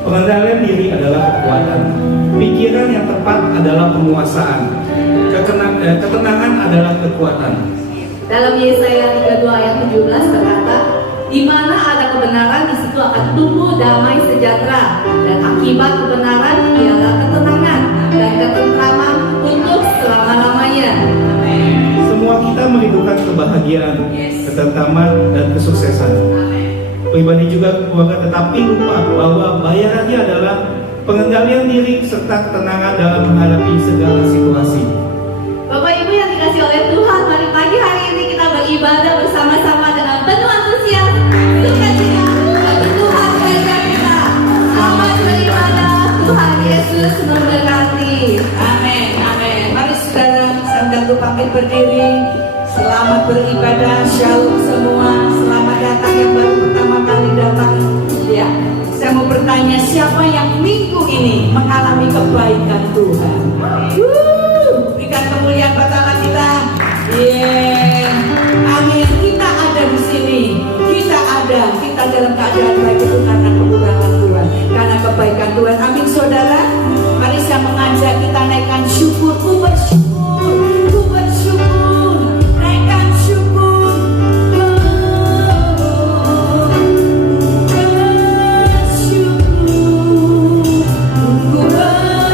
Pengendalian diri adalah kekuatan. Pikiran yang tepat adalah penguasaan. Ketenangan adalah kekuatan. Dalam Yesaya 32 ayat 17 berkata, di mana ada kebenaran, di situ akan tumbuh damai sejahtera, dan akibat kebenaran ialah ketenangan dan ketentraman untuk selama-lamanya. Semua kita merindukan kebahagiaan, ketentraman, dan kesuksesan. Pribadi juga keluarga, tetapi lupa bahwa bayarannya adalah pengendalian diri serta ketenangan dalam menghadapi segala situasi. Bapak Ibu yang dikasih oleh Tuhan, mari pagi hari ini kita beribadah bersama-sama dengan penuh antusias, sukacita bagi Tuhan gereja kita. Selamat beribadah, Tuhan Yesus memberkati. Amin, amin. Mari saudara, sambil pamit berdiri. Selamat beribadah, shalom semua. Selamat datang yang baru pertama kali datang. Ya, saya mau bertanya, siapa yang minggu ini mengalami kebaikan Tuhan? Berikan kemuliaan buat Allah kita. Amin. Kita ada di sini. Kita dalam keadaan baik itu karena kemurahan Tuhan, karena kebaikan Tuhan. Amin, saudara. Mari saya mengajak kita naikkan syukur, ku bersyukur, ku bersyukur. Naikkan syukur. Ku bersyukur.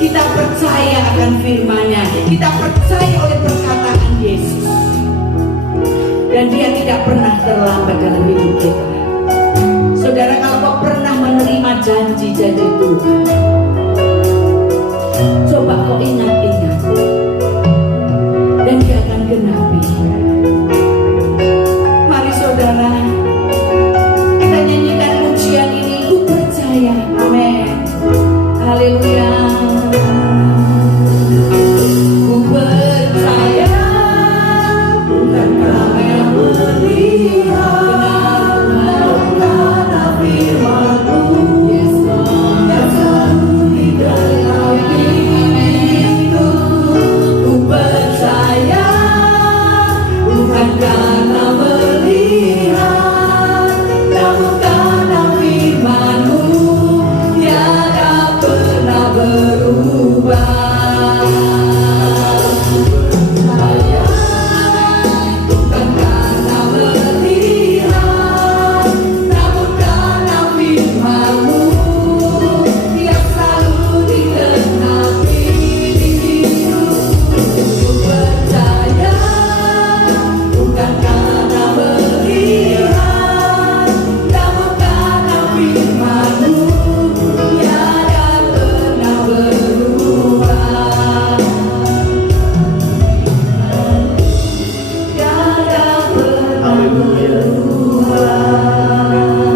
kita percaya akan firman-Nya, kita percaya oleh perkataan Yesus, dan Dia tidak pernah terlambat dalam hidup kita. Saudara, kalau kau pernah menerima janji-janji Tuhan, coba kau ingat-ingat, dan Dia akan genapi. Mari saudara, kita nyanyikan pujian ini, ku percaya. Amin. Haleluya. Ku percaya, bukan kami yang melihat, karena firman-Mu yang selalu di dalam hidupku. Ku percaya, bukan karena melihat, namun karena firman-Mu tiada pernah berubah. Percaya, bukan karena melihat, namun karena firman-Mu yang selalu digenapi di hidupku. Ku percaya, bukan karena melihat, namun karena firman-Mu tiada pernah berubah. Tiada pernah Haleluya.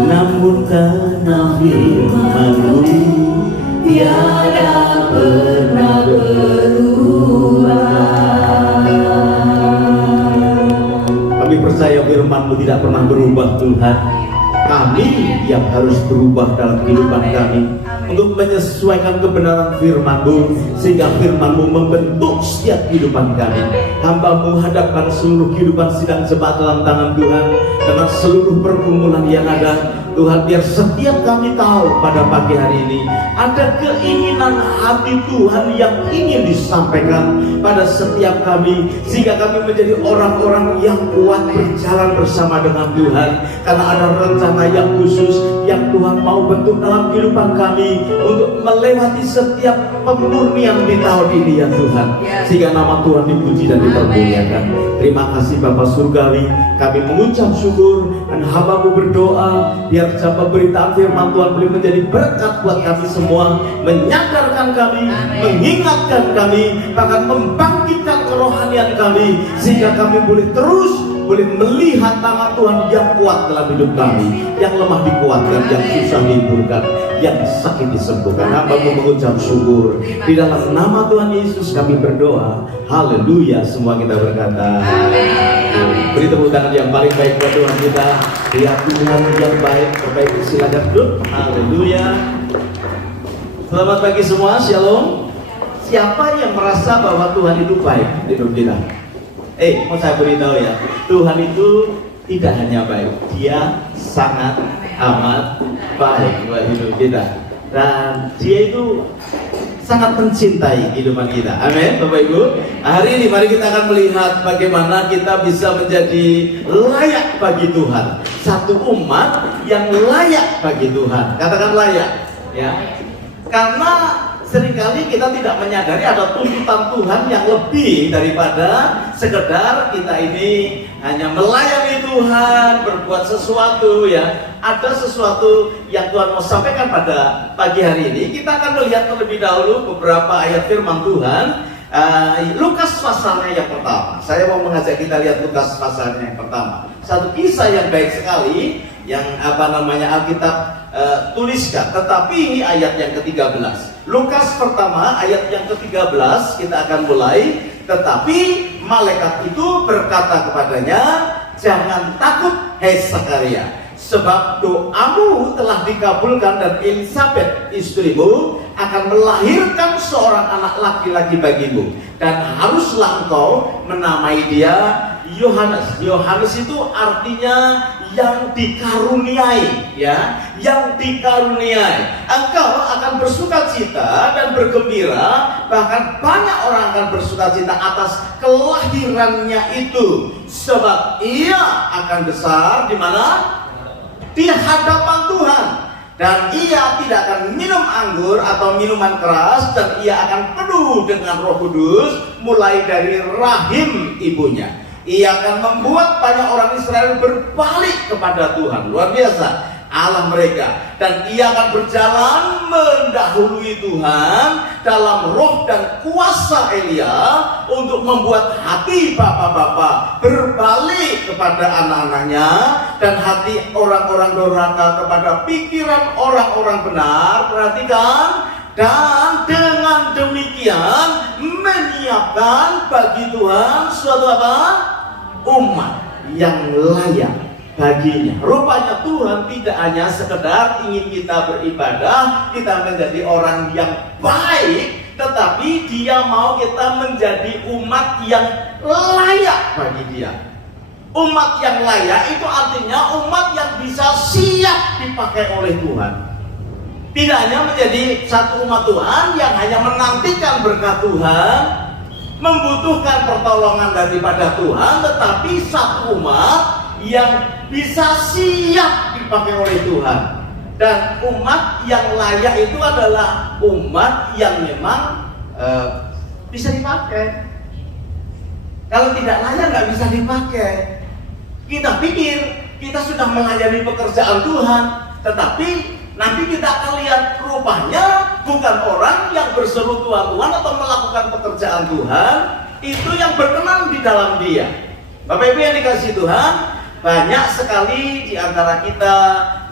Namun karena firman-Mu tiada pernah berubah. Kami percaya firman-Mu tidak pernah berubah Tuhan. Kami yang harus berubah dalam kehidupan kami untuk menyesuaikan kebenaran firman-Mu, sehingga firman-Mu membentuk setiap kehidupan kami. Hamba-Mu hadapkan seluruh kehidupan sidang jemaat dalam tangan Tuhan, dengan seluruh pergumulan yang ada Tuhan, biar setiap kami tahu pada pagi hari ini ada keinginan hati Tuhan yang ingin disampaikan pada setiap kami, sehingga kami menjadi orang-orang yang kuat berjalan bersama dengan Tuhan, karena ada rencana yang khusus yang Tuhan mau bentuk dalam kehidupan kami untuk melewati setiap pemurnian di tahun ini ya Tuhan, sehingga nama Tuhan dipuji dan dipermuliakan. Terima kasih Bapa Surgawi, kami mengucap syukur, dan hamba-Mu berdoa biar pemberitaan firman Tuhan boleh menjadi berkat buat kami semua, menyadarkan kami, mengingatkan kami, bahkan membangkitkan kerohanian kami, sehingga kami boleh terus melihat tangan Tuhan yang kuat dalam hidup kami, yang lemah dikuatkan, yang susah dihiburkan, yang sakit disembuhkan. Hamba-Mu mengucap syukur, di dalam nama Tuhan Yesus kami berdoa. Haleluya. Semua kita berkata amin. Beri tepuk tangan yang paling baik buat Tuhan kita. Dia Tuhan yang baik. Terbaik, silakan duduk. Haleluya. Selamat pagi semua, shalom. Siapa yang merasa bahwa Tuhan itu baik di hidup kita? Mau saya beritahu ya, Tuhan itu tidak hanya baik, Dia sangat amat baik buat hidup kita, dan Dia itu sangat mencintai kehidupan kita. Amin, Bapak Ibu. Hari ini mari kita akan melihat bagaimana kita bisa menjadi layak bagi Tuhan, satu umat yang layak bagi Tuhan. Katakan layak, ya. Karena seringkali kita tidak menyadari ada tuntutan Tuhan yang lebih daripada sekedar kita ini hanya melayani Tuhan, berbuat sesuatu, ya. Ada sesuatu yang Tuhan mau sampaikan pada pagi hari ini. Kita akan melihat terlebih dahulu beberapa ayat firman Tuhan. Lukas pasalnya yang pertama. Saya mau mengajak kita lihat Lukas pasalnya yang pertama. Satu kisah yang baik sekali yang Alkitab tuliskan. Tetapi ini ayat yang ke-13. Lukas pertama ayat yang ke-13 kita akan mulai. Tetapi malaikat itu berkata kepadanya, jangan takut hai Zakaria, sebab doamu telah dikabulkan, dan Elisabet istrimu akan melahirkan seorang anak laki-laki bagimu, dan haruslah engkau menamai dia Yohanes. Yohanes itu artinya yang dikaruniai, ya, yang dikaruniai. Engkau akan bersukacita dan bergembira, bahkan banyak orang akan bersukacita atas kelahirannya itu, sebab ia akan besar di mana? Di hadapan Tuhan. Dan ia tidak akan minum anggur atau minuman keras, dan ia akan penuh dengan Roh Kudus mulai dari rahim ibunya. Ia akan membuat banyak orang Israel berbalik kepada Tuhan, luar biasa, Allah mereka. Dan ia akan berjalan mendahului Tuhan dalam roh dan kuasa Elia untuk membuat hati bapak-bapak berbalik kepada anak-anaknya, dan hati orang-orang durhaka kepada pikiran orang-orang benar. Perhatikan, dan dengan demikian menyiapkan bagi Tuhan suatu apa? Umat yang layak baginya. Rupanya Tuhan tidak hanya sekedar ingin kita beribadah, kita menjadi orang yang baik, tetapi Dia mau kita menjadi umat yang layak bagi Dia. Umat yang layak itu artinya umat yang bisa siap dipakai oleh Tuhan. Tidak hanya menjadi satu umat Tuhan yang hanya menantikan berkat Tuhan, membutuhkan pertolongan daripada Tuhan, tetapi satu umat yang bisa siap dipakai oleh Tuhan. Dan umat yang layak itu adalah umat yang memang bisa dipakai. Kalau tidak layak nggak bisa dipakai. Kita pikir kita sudah melayani pekerjaan Tuhan, tetapi nanti kita akan lihat rupanya bukan orang yang berseru Tuhan atau melakukan pekerjaan Tuhan itu yang berkenan di dalam dia. Bapak Ibu yang dikasihi Tuhan, banyak sekali di antara kita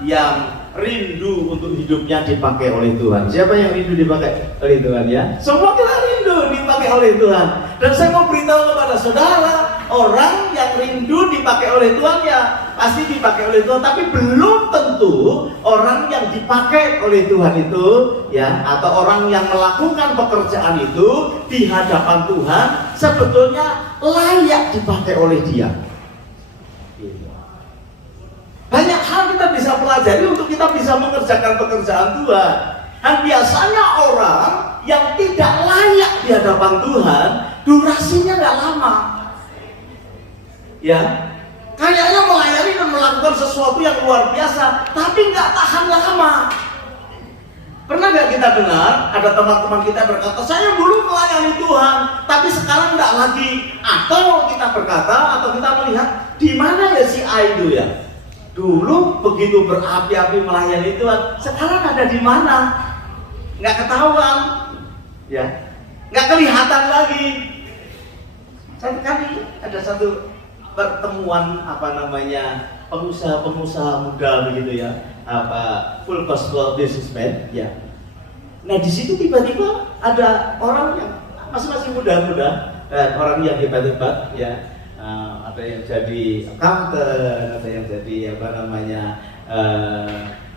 yang rindu untuk hidupnya dipakai oleh Tuhan. Siapa yang rindu dipakai oleh Tuhan ya? Semua kita rindu dipakai oleh Tuhan. Dan saya mau beritahu kepada saudara, orang yang rindu dipakai oleh Tuhan ya pasti dipakai oleh Tuhan, tapi belum tentu orang yang dipakai oleh Tuhan itu ya, atau orang yang melakukan pekerjaan itu di hadapan Tuhan sebetulnya layak dipakai oleh Dia. Banyak hal kita bisa pelajari untuk kita bisa mengerjakan pekerjaan Tuhan. Dan biasanya orang yang tidak layak di hadapan Tuhan, durasinya nggak lama. Ya, kayaknya melayani dan melakukan sesuatu yang luar biasa, tapi nggak tahan lama. Pernah nggak kita dengar ada teman-teman kita berkata, saya dulu melayani Tuhan, tapi sekarang nggak lagi. Atau kita berkata, atau kita melihat, di mana ya si A itu ya? Dulu begitu berapi-api melayani Tuhan, sekarang ada di mana? Nggak ketahuan, ya, nggak kelihatan lagi. Satu kali ada satu pertemuan pengusaha-pengusaha muda begitu ya, full gospel businessman, ya. Nah di situ tiba-tiba ada orang yang masih muda-muda dan orang yang hebat-hebat, ya. Ada yang jadi accountant, ada yang jadi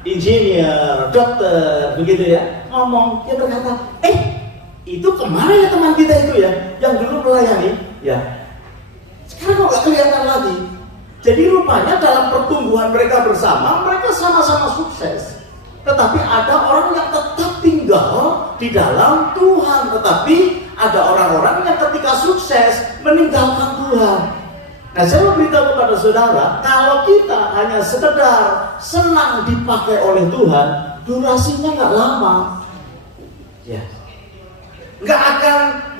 engineer, dokter, begitu ya. Ngomong, dia berkata, itu kemana ya teman kita itu ya, yang dulu melayani, ya. Sekarang kok gak kelihatan lagi. Jadi rupanya dalam pertumbuhan mereka bersama, mereka sama-sama sukses. Tetapi ada orang yang tetap tinggal di dalam Tuhan, tetapi ada orang-orang yang ketika sukses meninggalkan Tuhan. Nah, saya mau beritahu kepada saudara, kalau kita hanya sekedar senang dipakai oleh Tuhan, durasinya nggak lama, ya, nggak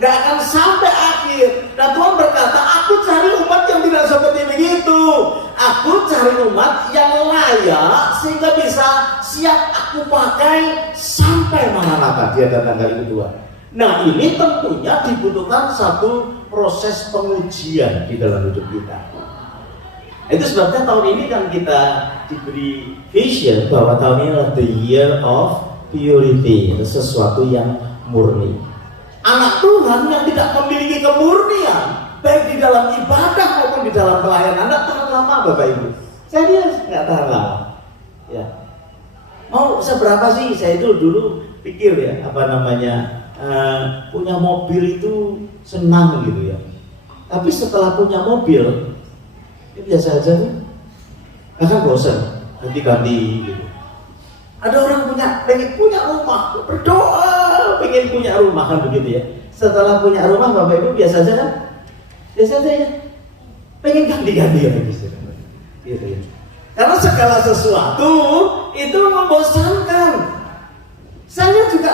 akan sampai akhir. Dan Tuhan berkata, aku cari umat yang tidak seperti begitu. Aku cari umat yang layak sehingga bisa siap aku pakai sampai Maranatha, Dia datang kali kedua. Nah, ini tentunya dibutuhkan satu proses pengujian di dalam hidup kita. Itu sebabnya tahun ini kan kita diberi vision bahwa tahun ini adalah the year of purity, sesuatu yang murni. Anak Tuhan yang tidak memiliki kemurnian, baik di dalam ibadah maupun di dalam pelayanan, tidak tahan lama, Bapak Ibu. Serius, nggak tahan lama. Ya. Mau seberapa sih? Saya itu dulu pikir ya, punya mobil itu senang gitu ya. Tapi setelah punya mobil, ya biasa aja nih. Bahkan bosan, ganti-ganti gitu. Ada orang pengen punya rumah, berdoa pengen punya rumah kan begitu ya. Setelah punya rumah, Bapak Ibu biasa aja kan? Biasa aja ya. Pengen ganti-ganti ya gitu ya. Karena segala sesuatu itu membosankan. Saya juga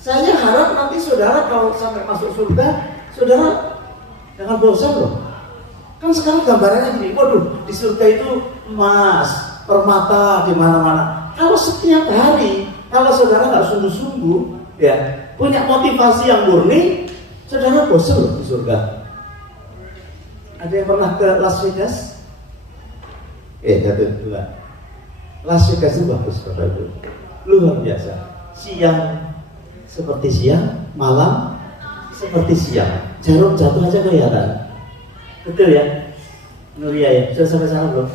saya harap nanti saudara kalau sampai masuk surga, saudara jangan bosan loh. Kan sekarang gambarannya gini, waduh, di surga itu emas, permata di mana-mana. Kalau setiap hari, kalau saudara nggak sungguh-sungguh, ya punya motivasi yang murni, saudara bosan loh di surga. Ada yang pernah ke Las Vegas? Satu dua. Las Vegas itu bagus, Bapak Ibu. Luar biasa. Siang seperti siang, malam seperti siang. Jarum jatuh aja kelihatan. Betul ya? Nuria ya? Sudah sampai sana belum?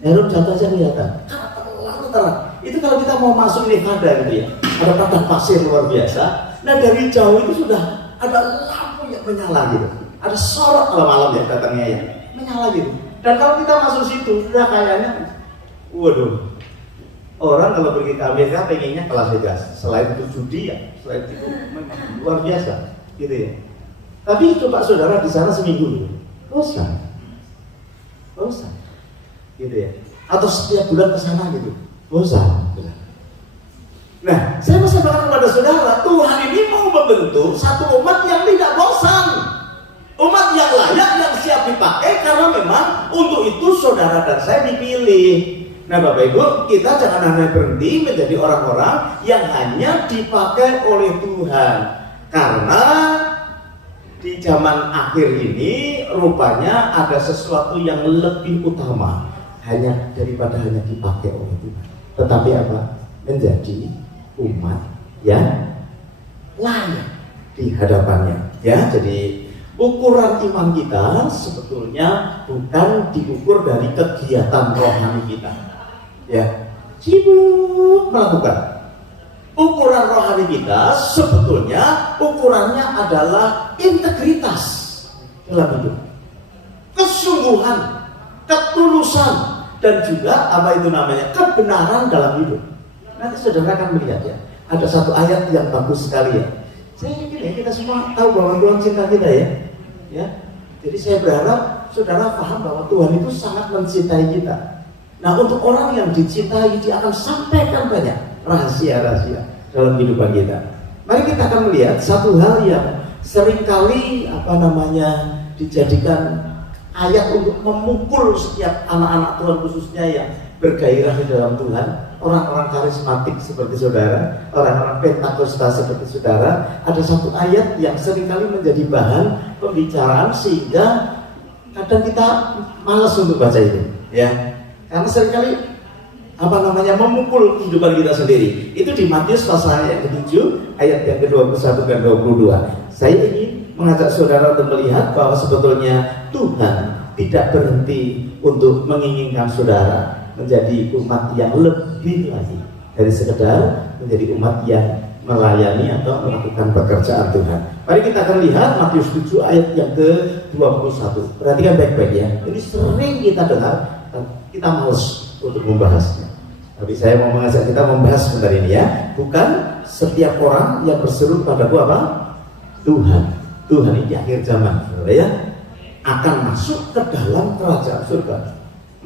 Jarum jatuh aja kelihatan. Terlalu terang. Itu kalau kita mau masuk Nevada gitu ya, ada padang pasir luar biasa. Nah dari jauh itu sudah ada lampu yang menyala gitu. Ada sorot kalau malam ya datangnya ya, menyala gitu. Dan kalau kita masuk situ, udah kayaknya, waduh, orang kalau pergi ke Amerika pengennya ke Las Vegas. Selain itu judi ya, selain itu memang luar biasa, gitu ya. Tapi coba saudara di sana seminggu, bosan, gitu ya. Atau setiap bulan ke sana gitu, bosan. Nah, saya mau sampaikan kepada saudara, Tuhan ini mau membentuk satu umat yang tidak bosan. Umat yang layak, yang siap dipakai, karena memang untuk itu saudara dan saya dipilih. Nah Bapak Ibu, kita jangan hanya berhenti menjadi orang-orang yang hanya dipakai oleh Tuhan. Karena di zaman akhir ini rupanya ada sesuatu yang lebih utama daripada hanya dipakai oleh Tuhan. Tetapi apa? Menjadi umat yang layak di hadapannya. Ya, jadi ukuran iman kita sebetulnya bukan diukur dari kegiatan rohani kita, ya, sibuk melakukan. Ukuran rohani kita sebetulnya ukurannya adalah integritas dalam hidup, kesungguhan, ketulusan, dan juga kebenaran dalam hidup. Nanti saudara akan melihat ya, ada satu ayat yang bagus sekali ya. Saya yakin ya kita semua tahu bahwa Tuhan cinta kita ya. Jadi saya berharap saudara paham bahwa Tuhan itu sangat mencintai kita. Nah untuk orang yang dicintai, dia akan sampaikan banyak rahasia-rahasia dalam kehidupan kita. Mari kita akan melihat satu hal yang seringkali dijadikan ayat untuk memukul setiap anak-anak Tuhan, khususnya yang bergairah di dalam Tuhan, orang-orang karismatik seperti saudara, orang-orang Pentakosta seperti saudara. Ada satu ayat yang seringkali menjadi bahan pembicaraan sehingga kadang kita malas untuk baca itu, ya. Karena seringkali memukul kehidupan kita sendiri. Itu di Matius pasal yang ke-7 ayat yang ke-21 dan 22. Saya ingin mengajak saudara untuk melihat bahwa sebetulnya Tuhan tidak berhenti untuk menginginkan saudara menjadi umat yang lebih lagi dari sekedar menjadi umat yang melayani atau melakukan pekerjaan Tuhan. Mari kita akan lihat Matius 7 ayat yang ke-21. Perhatikan baik-baik ya. Ini sering kita dengar, kita males untuk membahasnya. Tapi saya mau mengajak kita membahas sebentar ini ya. Bukan setiap orang yang berseru kepadaku apa? Tuhan. Tuhan ini di akhir zaman, saudara ya, akan masuk ke dalam kerajaan surga,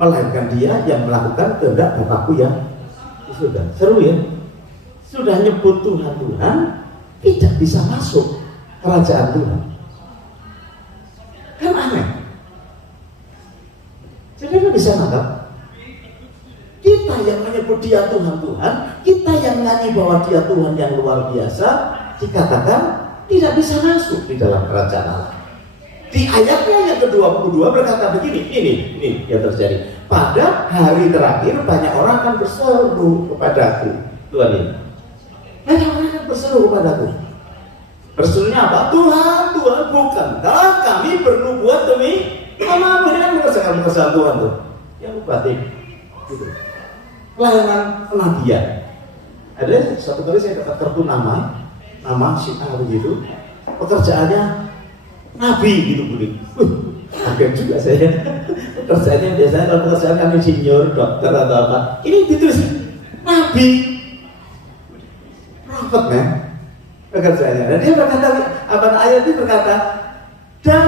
melainkan dia yang melakukan kehendak Bapakku yang di surga. Seru ya? Sudah nyebut Tuhan, tidak bisa masuk kerajaan Tuhan. Kan aneh. Saudara bisa nangkap? Kita yang menyebut dia Tuhan, kita yang nyanyi bahwa dia Tuhan yang luar biasa, dikatakan tidak bisa masuk di dalam kerajaan Allah. Di ayatnya yang ke-22 berkata begini, ini yang terjadi. Pada hari terakhir banyak orang akan berseru kepadaku. Tuhan ini. Banyak orang akan berseru kepadaku. Berserunya apa? Tuhan, bukankah kami bernubuat demi nama ini kan mengerjakan pekerjaan Tuhan tuh. Yang batin. Gitu. Pelayanan penabian. Ada satu kali saya dapat kartu nama si A begitu, pekerjaannya nabi gitu budi. Kaget juga saya. Pekerjaannya biasanya kalau pekerjaan kami insinyur, dokter atau apa, ini ditulis nabi, prophet kan pekerjaannya. Dan dia berkata, ayat itu berkata, dan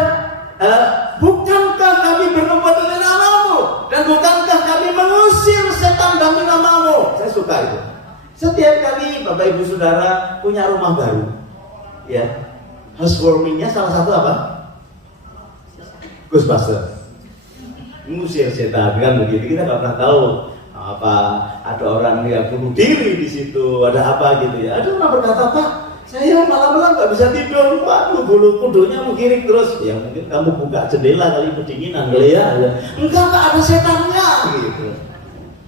bukankah kami bernubuat dengan nama suka itu. Setiap kali Bapak Ibu Saudara punya rumah baru, ya, housewarmingnya salah satu apa? Ghostbuster, ngusir setan kan begitu. Kita nggak pernah tahu apa ada orang yang bunuh diri di situ, ada apa gitu ya. Ada orang berkata, Pak, saya malam-malam nggak bisa tidur, waduh bulu kudunya mengkirik terus. Ya mungkin kamu buka jendela kali kedinginan kali ya. Enggak ada setannya gitu.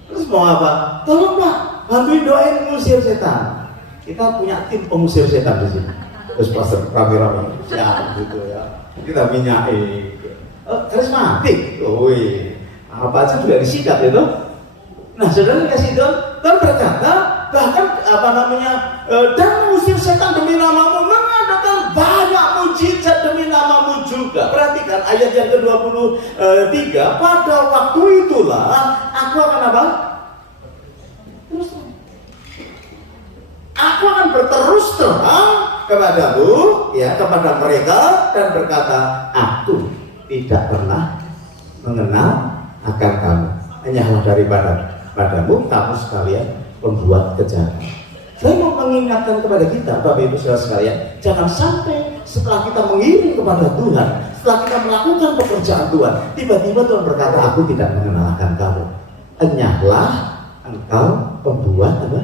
Terus mau apa? Tolong Pak, bantuin doain mengusir setan. Kita punya tim pengusir setan di sini. Terus pastor rame-rame, siap gitu ya. Kita minyai. Karismatik, apa aja juga disikat itu. Nah, saudara dikasih Tuhan berkata, bahkan apa namanya, dan mengusir setan demi namamu, mengadakan banyak mujizat demi namamu juga. Perhatikan ayat yang ke-23, pada waktu itulah aku akan apa? Terus aku akan berterus terang kepadamu, ya, kepada mereka, dan berkata, aku tidak pernah mengenal akan kamu, hanyalah padamu kamu sekalian pembuat kejahatan. Saya mau mengingatkan kepada kita, Bapak Ibu Saudara sekalian, jangan sampai setelah kita mengiring kepada Tuhan, setelah kita melakukan pekerjaan Tuhan, tiba-tiba Tuhan berkata, aku tidak mengenal akan kamu, hanyalah engkau pembuat apa?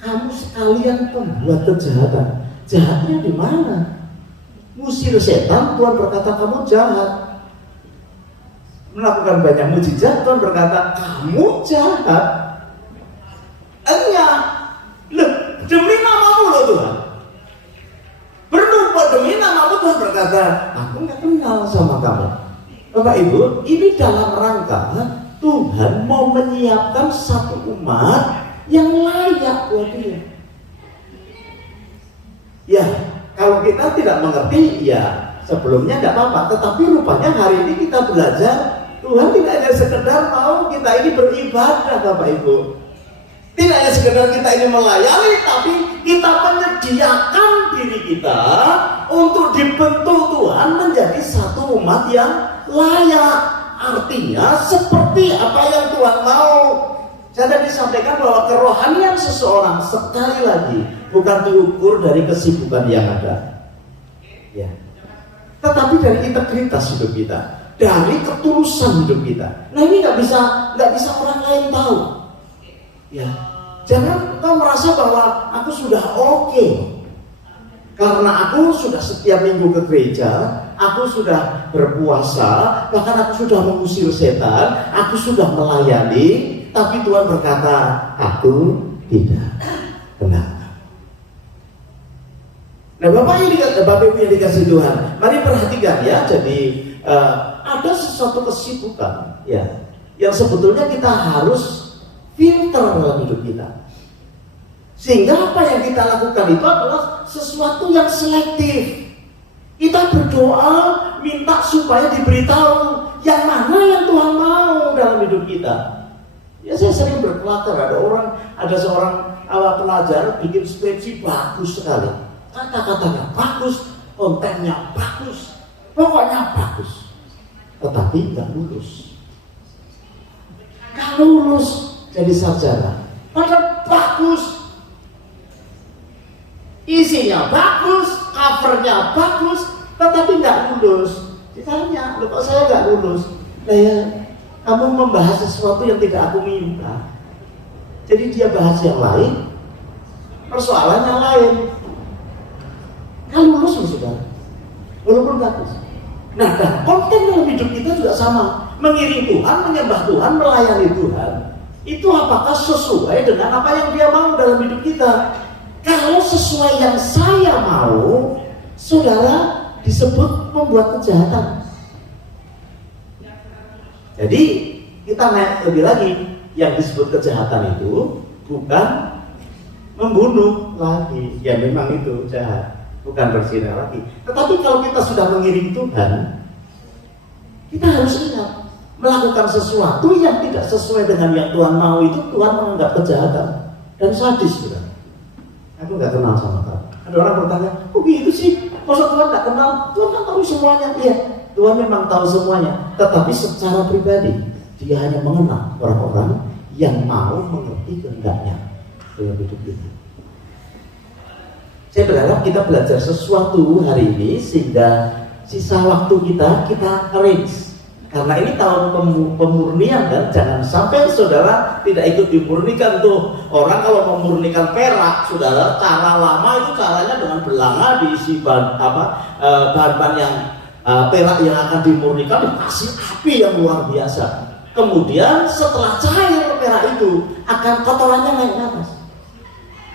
Kamu sekalian pembuat kejahatan. Jahatnya di mana? Ngusir setan, Tuhan berkata kamu jahat. Melakukan banyak mujizat, Tuhan berkata kamu jahat. Enggak, loh, demi namamu loh Tuhan. Bernubuat demi namamu, Tuhan berkata, aku nggak kenal sama kamu. Bapak Ibu, ini dalam rangka Tuhan mau menyiapkan satu umat yang layak buat dia. Ya, kalau kita tidak mengerti, ya sebelumnya tidak apa-apa. Tetapi rupanya hari ini kita belajar, Tuhan tidak hanya sekedar mau kita ini beribadah, Bapak Ibu. Tidak hanya sekedar kita ini melayani, tapi kita menyediakan diri kita untuk dibentuk Tuhan menjadi satu umat yang layak. Artinya seperti apa yang Tuhan mau. Saya tadi sampaikan bahwa kerohanian seseorang sekali lagi bukan diukur dari kesibukan yang ada, ya, tetapi dari integritas hidup kita, dari ketulusan hidup kita. Nah ini nggak bisa orang lain tahu. Ya, jangan kau merasa bahwa aku sudah oke, karena aku sudah setiap minggu ke gereja, aku sudah berpuasa, bahkan aku sudah mengusir setan, aku sudah melayani. Tapi Tuhan berkata, aku tidak kenal. Nah, Bapak Ibu yang dikasih Tuhan, mari perhatikan ya. Jadi ada sesuatu kesibukan, ya, yang sebetulnya kita harus filter dalam hidup kita. Sehingga apa yang kita lakukan itu adalah sesuatu yang selektif. Kita berdoa, minta supaya diberitahu yang mana yang Tuhan mau dalam hidup kita. Ya, saya sering berkelakar, ada seorang pelajar bikin skripsi bagus sekali, kata-katanya bagus, kontennya bagus, pokoknya bagus, tetapi nggak lulus. Nggak lulus jadi sarjana, padahal bagus, isinya bagus, covernya bagus, tetapi nggak lulus. Ditanya, loh kok saya nggak lulus? Nah ya, kamu membahas sesuatu yang tidak aku minta. Jadi dia bahas yang lain, persoalannya lain. Kan lulus sudah, walaupun bagus. Nah, dan konten dalam hidup kita juga sama. Mengiring Tuhan, menyembah Tuhan, melayani Tuhan. Itu apakah sesuai dengan apa yang dia mau dalam hidup kita? Kalau sesuai yang saya mau, saudara, disebut membuat kejahatan. Jadi kita naik lebih lagi, yang disebut kejahatan itu bukan membunuh lagi, ya memang itu jahat, bukan berzina lagi. Tetapi kalau kita sudah mengiring Tuhan, kita harus ingat, melakukan sesuatu yang tidak sesuai dengan yang Tuhan mau itu Tuhan menganggap kejahatan dan sadis. Sudah, aku nggak kenal sama kamu. Ada orang bertanya, kok gitu sih? Masa Tuhan nggak kenal? Tuhan kan tahu semuanya. Iya, Tuhan memang tahu semuanya, tetapi secara pribadi dia hanya mengenal orang-orang yang mau mengerti kehendaknya dalam hidup kita. Saya berharap kita belajar sesuatu hari ini sehingga sisa waktu kita arrange. Karena ini tahun pemurnian kan, jangan sampai saudara tidak ikut dimurnikan tuh. Orang kalau memurnikan perak, saudara, cara lama itu caranya dengan belanga diisi bahan-bahan yang perak yang akan dimurnikan dikasih api yang luar biasa. Kemudian setelah cair perak itu akan kotorannya naik ke atas.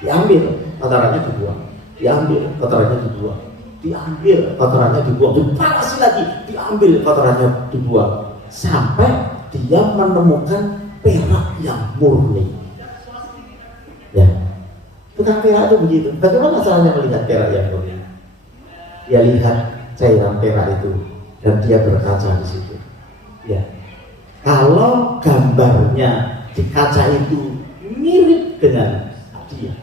Diambil kotorannya dibuang, diambil kotorannya dibuang, diambil kotorannya dibuang, dipanasi lagi, diambil kotorannya dibuang, sampai dia menemukan perak yang murni. Ya, tukang perak itu begitu. Bagaimana caranya melihat perak yang murni? Dia lihat cairan perak itu dan dia berkaca di situ. Ya, kalau gambarnya di kaca itu mirip dengan dia,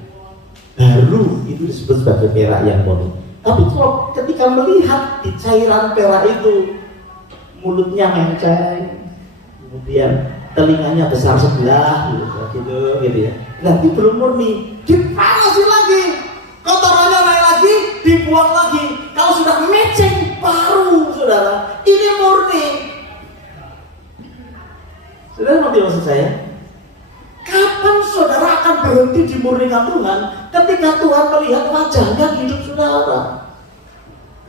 baru itu disebut sebagai perak yang murni. Tapi kalau ketika melihat di cairan perak itu, mulutnya menceng, kemudian telinganya besar sebelah, gitu ya. Berarti belum murni. Dipanasi lagi, kotorannya naik lagi, dibuang lagi. Kalau sudah menceng, baru saudara, ini murni. Saudara ngerti maksud saya? Kapan saudara akan berhenti dimurnikan Tuhan? Ketika Tuhan melihat wajahnya di hidup saudara.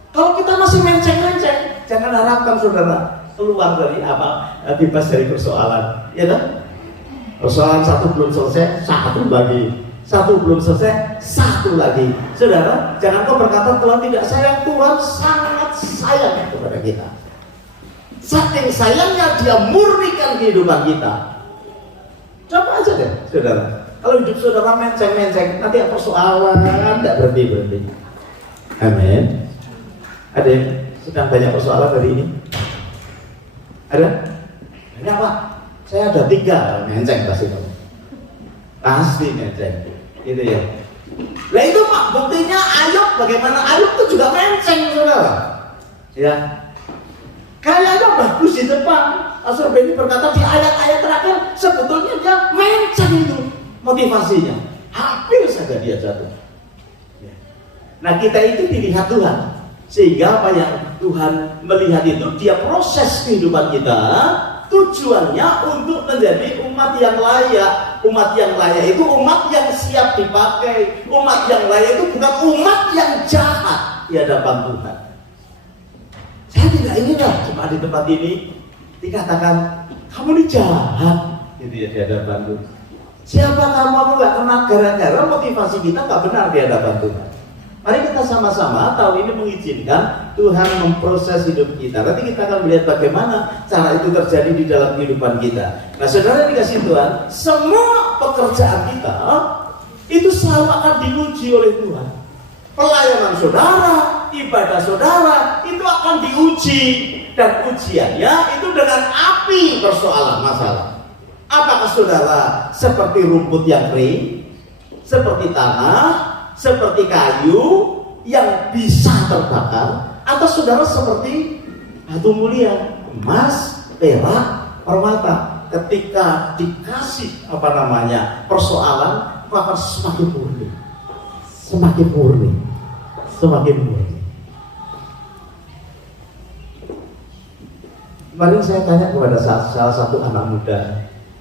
Kalau kita masih menceng-menceng, jangan harapkan saudara keluar dari bebas dari persoalan, ya kan? Persoalan satu belum selesai, satu lagi. Satu belum selesai, satu lagi. Saudara, jangan kau berkata Tuhan tidak sayang. Tuhan sangat sayang kepada kita. Saking sayangnya dia murnikan kehidupan kita. Coba aja deh, saudara. Kalau hidup saudara menceng-menceng, nanti persoalan tidak berhenti-berhenti. Amin. Ada yang sedang banyak persoalan hari ini? Ada? Banyak Pak. Saya ada 3 menceng pasti kamu. Pasti menceng, gitu ya. Nah itu Pak, buktinya Ayub. Bagaimana Ayub itu juga menceng, saudara. Ya. Kayaknya bagus di depan. Pastor Benny berkata di ayat-ayat terakhir sebetulnya dia menceng itu motivasinya. Hampir saja dia jatuh. Ya. Nah kita itu dilihat Tuhan. Sehingga apa yang Tuhan melihat itu, dia proses kehidupan kita, tujuannya untuk menjadi umat yang layak. Umat yang layak itu umat yang siap dipakai. Umat yang layak itu bukan umat yang jahat di hadapan Tuhan. Saya tidak ingin cuma di tempat ini dikatakan kamu ini jahat, gitu ya, di hadapan Tuhan. Siapa kamu nggak kenal, gara-gara motivasi kita nggak benar di hadapan Tuhan. Mari kita sama-sama tahun ini mengizinkan Tuhan memproses hidup kita. Nanti kita akan melihat bagaimana cara itu terjadi di dalam kehidupan kita. Nah saudara dikasih Tuhan, semua pekerjaan kita itu selalu akan diuji oleh Tuhan. Pelayanan saudara, ibadah saudara itu akan diuji. Dan ujiannya itu dengan api persoalan masalah. Apakah saudara seperti rumput yang kering, seperti tanah, seperti kayu yang bisa terbakar, atau saudara seperti batu mulia, emas, perak, permata. Ketika dikasih persoalan, maka semakin murni, semakin murni, semakin murni. Kemarin saya tanya kepada salah satu anak muda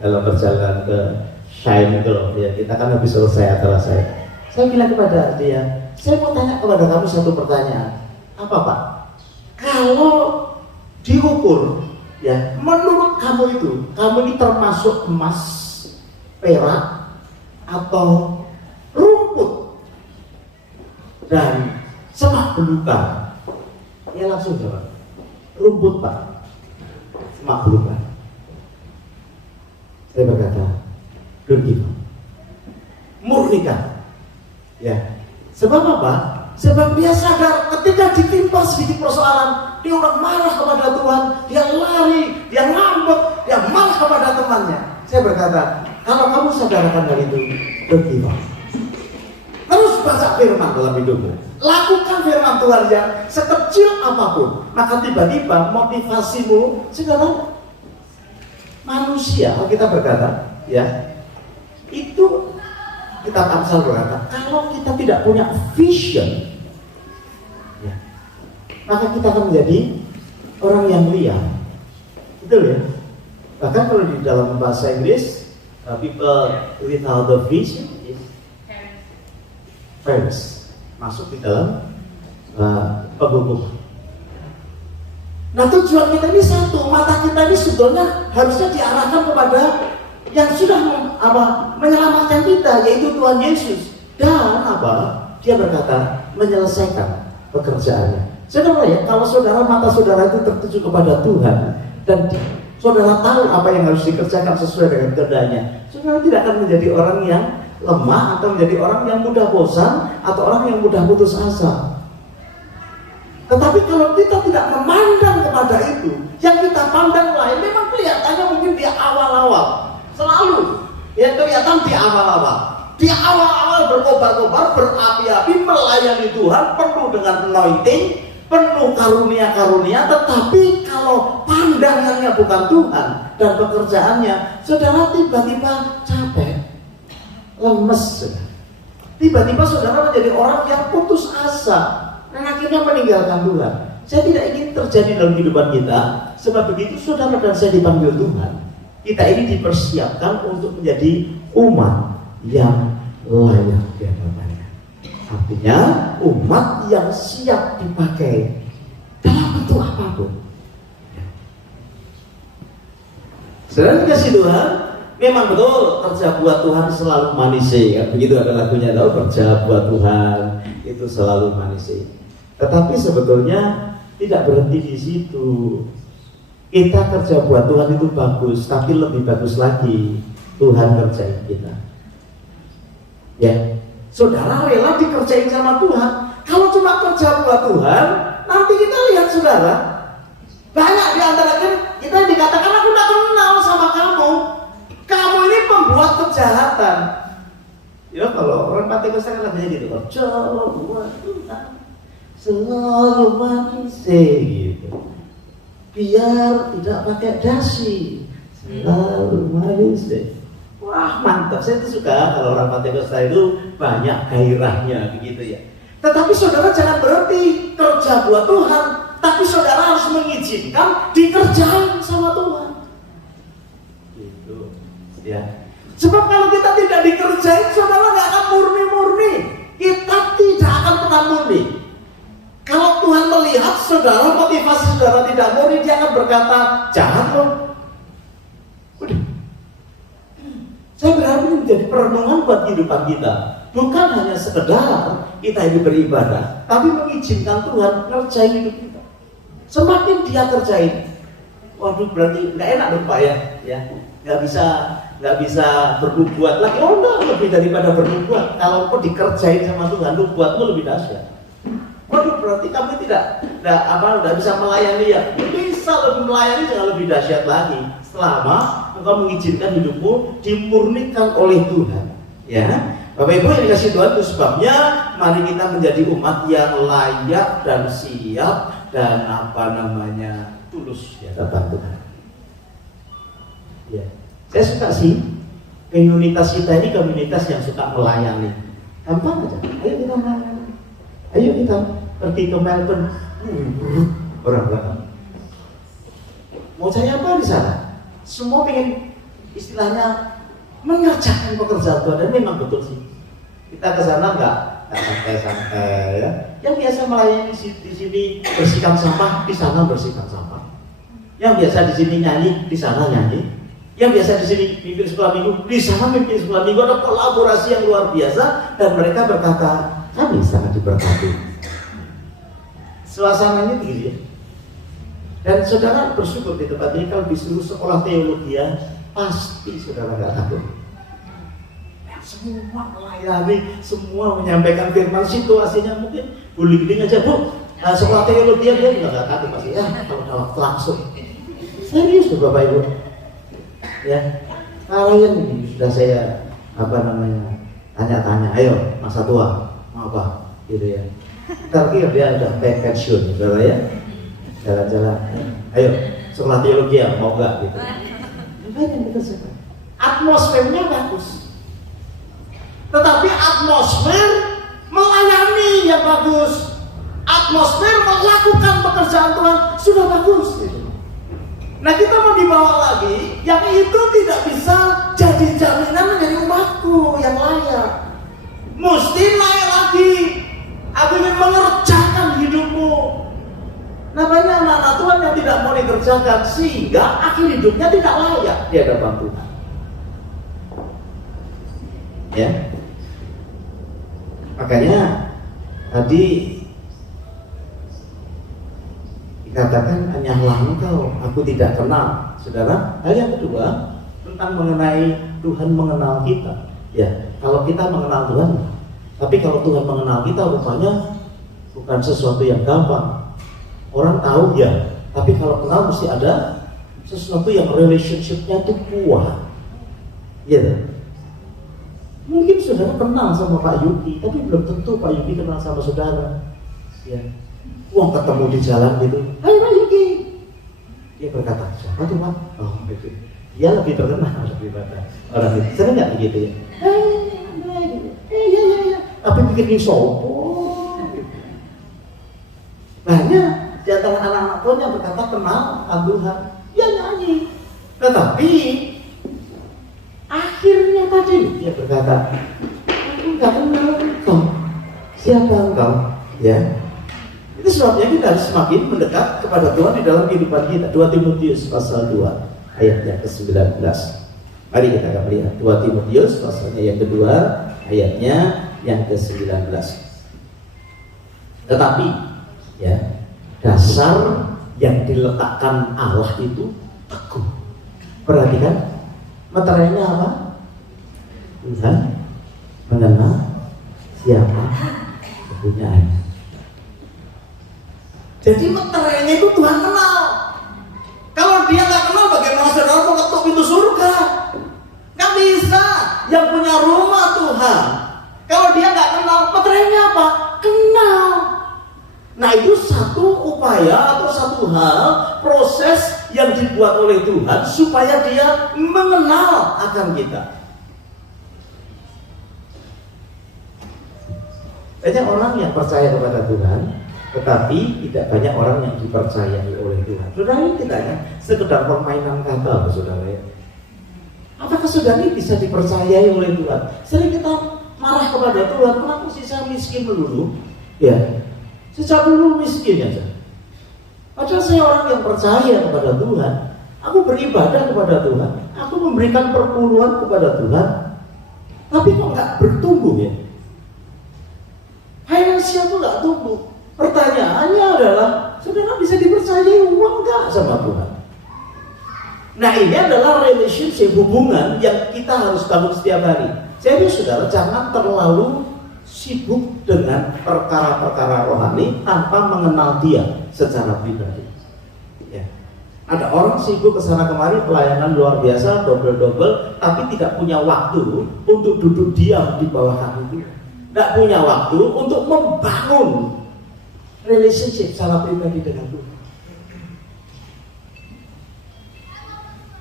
dalam perjalanan ke Shine Girl, ya, kita kan habis selesai acara saya bilang kepada dia, saya mau tanya kepada kamu satu pertanyaan. Apa Pak? Kalau diukur, ya, menurut kamu itu, kamu ini termasuk emas, perak, atau rumput dan semak belukar? Dia langsung jawab, rumput Pak, semak belukar. Saya berkata, don't give up, murnikan. Ya, sebab apa? Sebab dia sadar ketika ditimpa sedikit persoalan, dia udah marah kepada Tuhan, dia lari, dia ngambek, dia marah kepada temannya. Saya berkata, kalau kamu sadar akan hal itu, bergibah. Terus baca firman dalam hidupmu, lakukan firman Tuhan yang sekecil apapun, maka tiba-tiba motivasimu sekarang manusia. Kalau kita berkata, ya, itu kita Amsal berkata, kalau kita tidak punya vision, ya, maka kita akan menjadi orang yang liar. Betul ya? Bahkan kalau di dalam bahasa Inggris, people without the vision is perish. Masuk di dalam penghukuman. Nah, tujuan kita ini satu, mata kita ini sebetulnya harusnya diarahkan kepada yang sudah menyelamatkan kita, yaitu Tuhan Yesus. Dan dia berkata menyelesaikan pekerjaannya. Saudara ya, kalau saudara, mata saudara itu tertuju kepada Tuhan dan saudara tahu apa yang harus dikerjakan sesuai dengan kehendaknya, saudara tidak akan menjadi orang yang lemah atau menjadi orang yang mudah bosan atau orang yang mudah putus asa. Tetapi kalau kita tidak memandang kepada itu, yang kita pandang lain, memang kelihatannya mungkin di awal-awal, selalu yang kelihatan di awal-awal. Di awal-awal berkobar-kobar, berapi-api, melayani Tuhan, penuh dengan anointing, penuh karunia-karunia. Tetapi kalau pandangannya bukan Tuhan dan pekerjaannya, saudara tiba-tiba capek, lemes. Tiba-tiba saudara menjadi orang yang putus asa dan akhirnya meninggalkan Tuhan. Saya tidak ingin terjadi dalam kehidupan kita. Sebab begitu saudara dan saya dipanggil Tuhan, kita ini dipersiapkan untuk menjadi umat yang layak di hadapannya. Artinya umat yang siap dipakai dalam bentuk apapun. Saudara kasih Tuhan, memang betul kerja buat Tuhan selalu manis, kan begitu ada lagunya, tahu, kerja buat Tuhan itu selalu manis. Tetapi sebetulnya tidak berhenti di situ. Kita kerja buat Tuhan itu bagus, tapi lebih bagus lagi Tuhan kerjain kita. Ya, saudara rela dikerjain sama Tuhan. Kalau cuma kerja buat Tuhan, nanti kita lihat saudara, banyak di antara kita dikatakan aku tidak kenal sama kamu. Kamu ini pembuat kejahatan. Ya kalau orang Pentekoste kan lagunya gitu, kerja buat Tuhan selalu manis gitu. Biar tidak pakai dasi, selalu manis deh. Wah mantap, saya itu suka kalau orang Pentekoste itu banyak gairahnya begitu ya. Tetapi saudara jangan berhenti kerja buat Tuhan, tapi saudara harus mengizinkan dikerjain sama Tuhan. Gitu, ya. Sebab kalau kita tidak dikerjain, saudara nggak akan murni-murni. Kita tidak akan pernah murni. Kalau Tuhan melihat saudara, motivasi saudara tidak murni, dia akan berkata, jangan loh. Udah. Saya berharap ini menjadi perenungan buat kehidupan kita. Bukan hanya sekedar kita ini beribadah, tapi mengizinkan Tuhan ngerjain hidup kita. Semakin dia kerjain, waduh berarti nggak enak dong Pak ya, nggak bisa berbuat lagi. Oh enggak, lebih daripada berbuat. Kalau kau dikerjain sama Tuhan, lu buatmu lebih dahsyat. Waduh berarti kamu tidak bisa melayani ya. Bisa lebih melayani dengan lebih dahsyat lagi. Selama engkau mengizinkan hidupmu dimurnikan oleh Tuhan. Ya, Bapak Ibu yang dikasih Tuhan, itu sebabnya mari kita menjadi umat yang layak dan siap dan tulus ya hadapan Tuhan. Ya, saya suka sih komunitas kita ini komunitas yang suka melayani. Gampang aja. Ayo kita melayani. Ayo kita pergi ke Melbourne. Orang belakang. Mau cari apa di sana? Semua pengen istilahnya mengerjakan pekerjaan Tuhan, dan memang betul sih. Kita ke sana nggak santai-santai ya. Yang biasa melayani di sini bersihkan sampah, di sana bersihkan sampah. Yang biasa di sini nyanyi, di sana nyanyi. Yang biasa di sini mimpin sekolah minggu, di sana mimpin sekolah minggu. Ada kolaborasi yang luar biasa dan mereka berkata, kami sangat diberkati. Suasananya begini ya. Dan saudara bersyukur di tempat ini kalau disuruh sekolah teologi ya, pasti saudara nggak takut. Semua melayani, semua menyampaikan firman. Situasinya mungkin guling-guling aja bu. Sekolah teologi dia juga nggak takut pasti ya. Kalau ada waktu langsung. Serius tuh Bapak Ibu. Ya, kalian ini sudah saya tanya-tanya. Ayo masa tua mau apa? Gitu ya. Ntar dia udah pensiun, saudara ya. Jalan-jalan. Ayo sekolah teologi ya mau nggak gitu. Apa yang kita suka? atmosfernya bagus. Tetapi atmosfer melayani yang bagus, atmosfer melakukan pekerjaan Tuhan sudah bagus gitu. Nah kita mau dibawa lagi, yang itu tidak bisa jadi jaminan menjadi umatku yang layak. Mesti layak lagi. Aku ingin mengerjakan hidupmu. Nah banyak anak-anak Tuhan yang tidak mau dikerjakan, sehingga akhir hidupnya tidak layak di hadapan Tuhan. Ya, makanya tadi dikatakan hanyalah engkau aku tidak kenal. Saudara, hal yang kedua tentang mengenai Tuhan mengenal kita. Ya, kalau kita mengenal Tuhan, tapi kalau Tuhan mengenal kita rupanya bukan sesuatu yang gampang. Orang tahu ya, tapi kalau kenal mesti ada sesuatu yang relationship-nya itu kuat. Ya, mungkin saudara kenal sama Pak Yuki, tapi belum tentu Pak Yuki kenal sama saudara. Ya, uang ketemu di jalan gitu, hai Pak Yuki. Dia berkata, siapa tuh Pak? Oh itu. Dia lebih terkenal daripada orang itu. Sering nggak begitu ya? Ya. Tapi bikin sopo. Banyak di antara anak-anak Tuhan yang berkata kenal Tuhan, ya nyanyi. Tetapi akhirnya tadi dia berkata, aku nggak kenal engkau. Siapa engkau? Ya. Itu sebabnya kita harus semakin mendekat kepada Tuhan di dalam kehidupan kita. 2 Timotius pasal 2 ayatnya ke-19. Mari kita akan lihat 2 Timotius pasalnya yang kedua ayatnya yang ke-19. Tetapi ya, dasar yang diletakkan Allah itu teguh. Perhatikan, meterainya apa? Tuhan mengenal siapa kepunyaannya. Jadi meterainya itu Tuhan kenal. Kalau dia nggak kenal, bagaimana saudara mau ketuk pintu surga? Nggak bisa. Yang punya rumah Tuhan. Kalau dia nggak kenal, meterainya apa? Kenal. Nah itu satu upaya atau satu hal, proses yang dibuat oleh Tuhan supaya dia mengenal akan kita. Banyak orang yang percaya kepada Tuhan, tetapi tidak banyak orang yang dipercayai oleh Tuhan. Saudara, ini tidak hanya sekedar permainan kata, saudara ya. Apakah saudara ini bisa dipercayai oleh Tuhan? Sering kita marah kepada Tuhan, kenapa sih saya miskin melulu? Ya, sejak dulu miskin aja. Padahal saya orang yang percaya kepada Tuhan. Aku beribadah kepada Tuhan. Aku memberikan perpuluhan kepada Tuhan. Tapi kok nggak bertumbuh ya? Finansial tuh nggak tumbuh. Pertanyaannya adalah, saudara bisa dipercayai uang nggak sama Tuhan? Nah ini adalah relationship, hubungan yang kita harus bangun setiap hari. Jadi saudara jangan terlalu sibuk dengan perkara-perkara rohani tanpa mengenal dia secara pribadi. Ya. Ada orang sibuk kesana kemari pelayanan luar biasa, double-double, tapi tidak punya waktu untuk duduk diam di bawah kaki Tuhan. Tidak punya waktu untuk membangun relationship secara pribadi dengan Tuhan.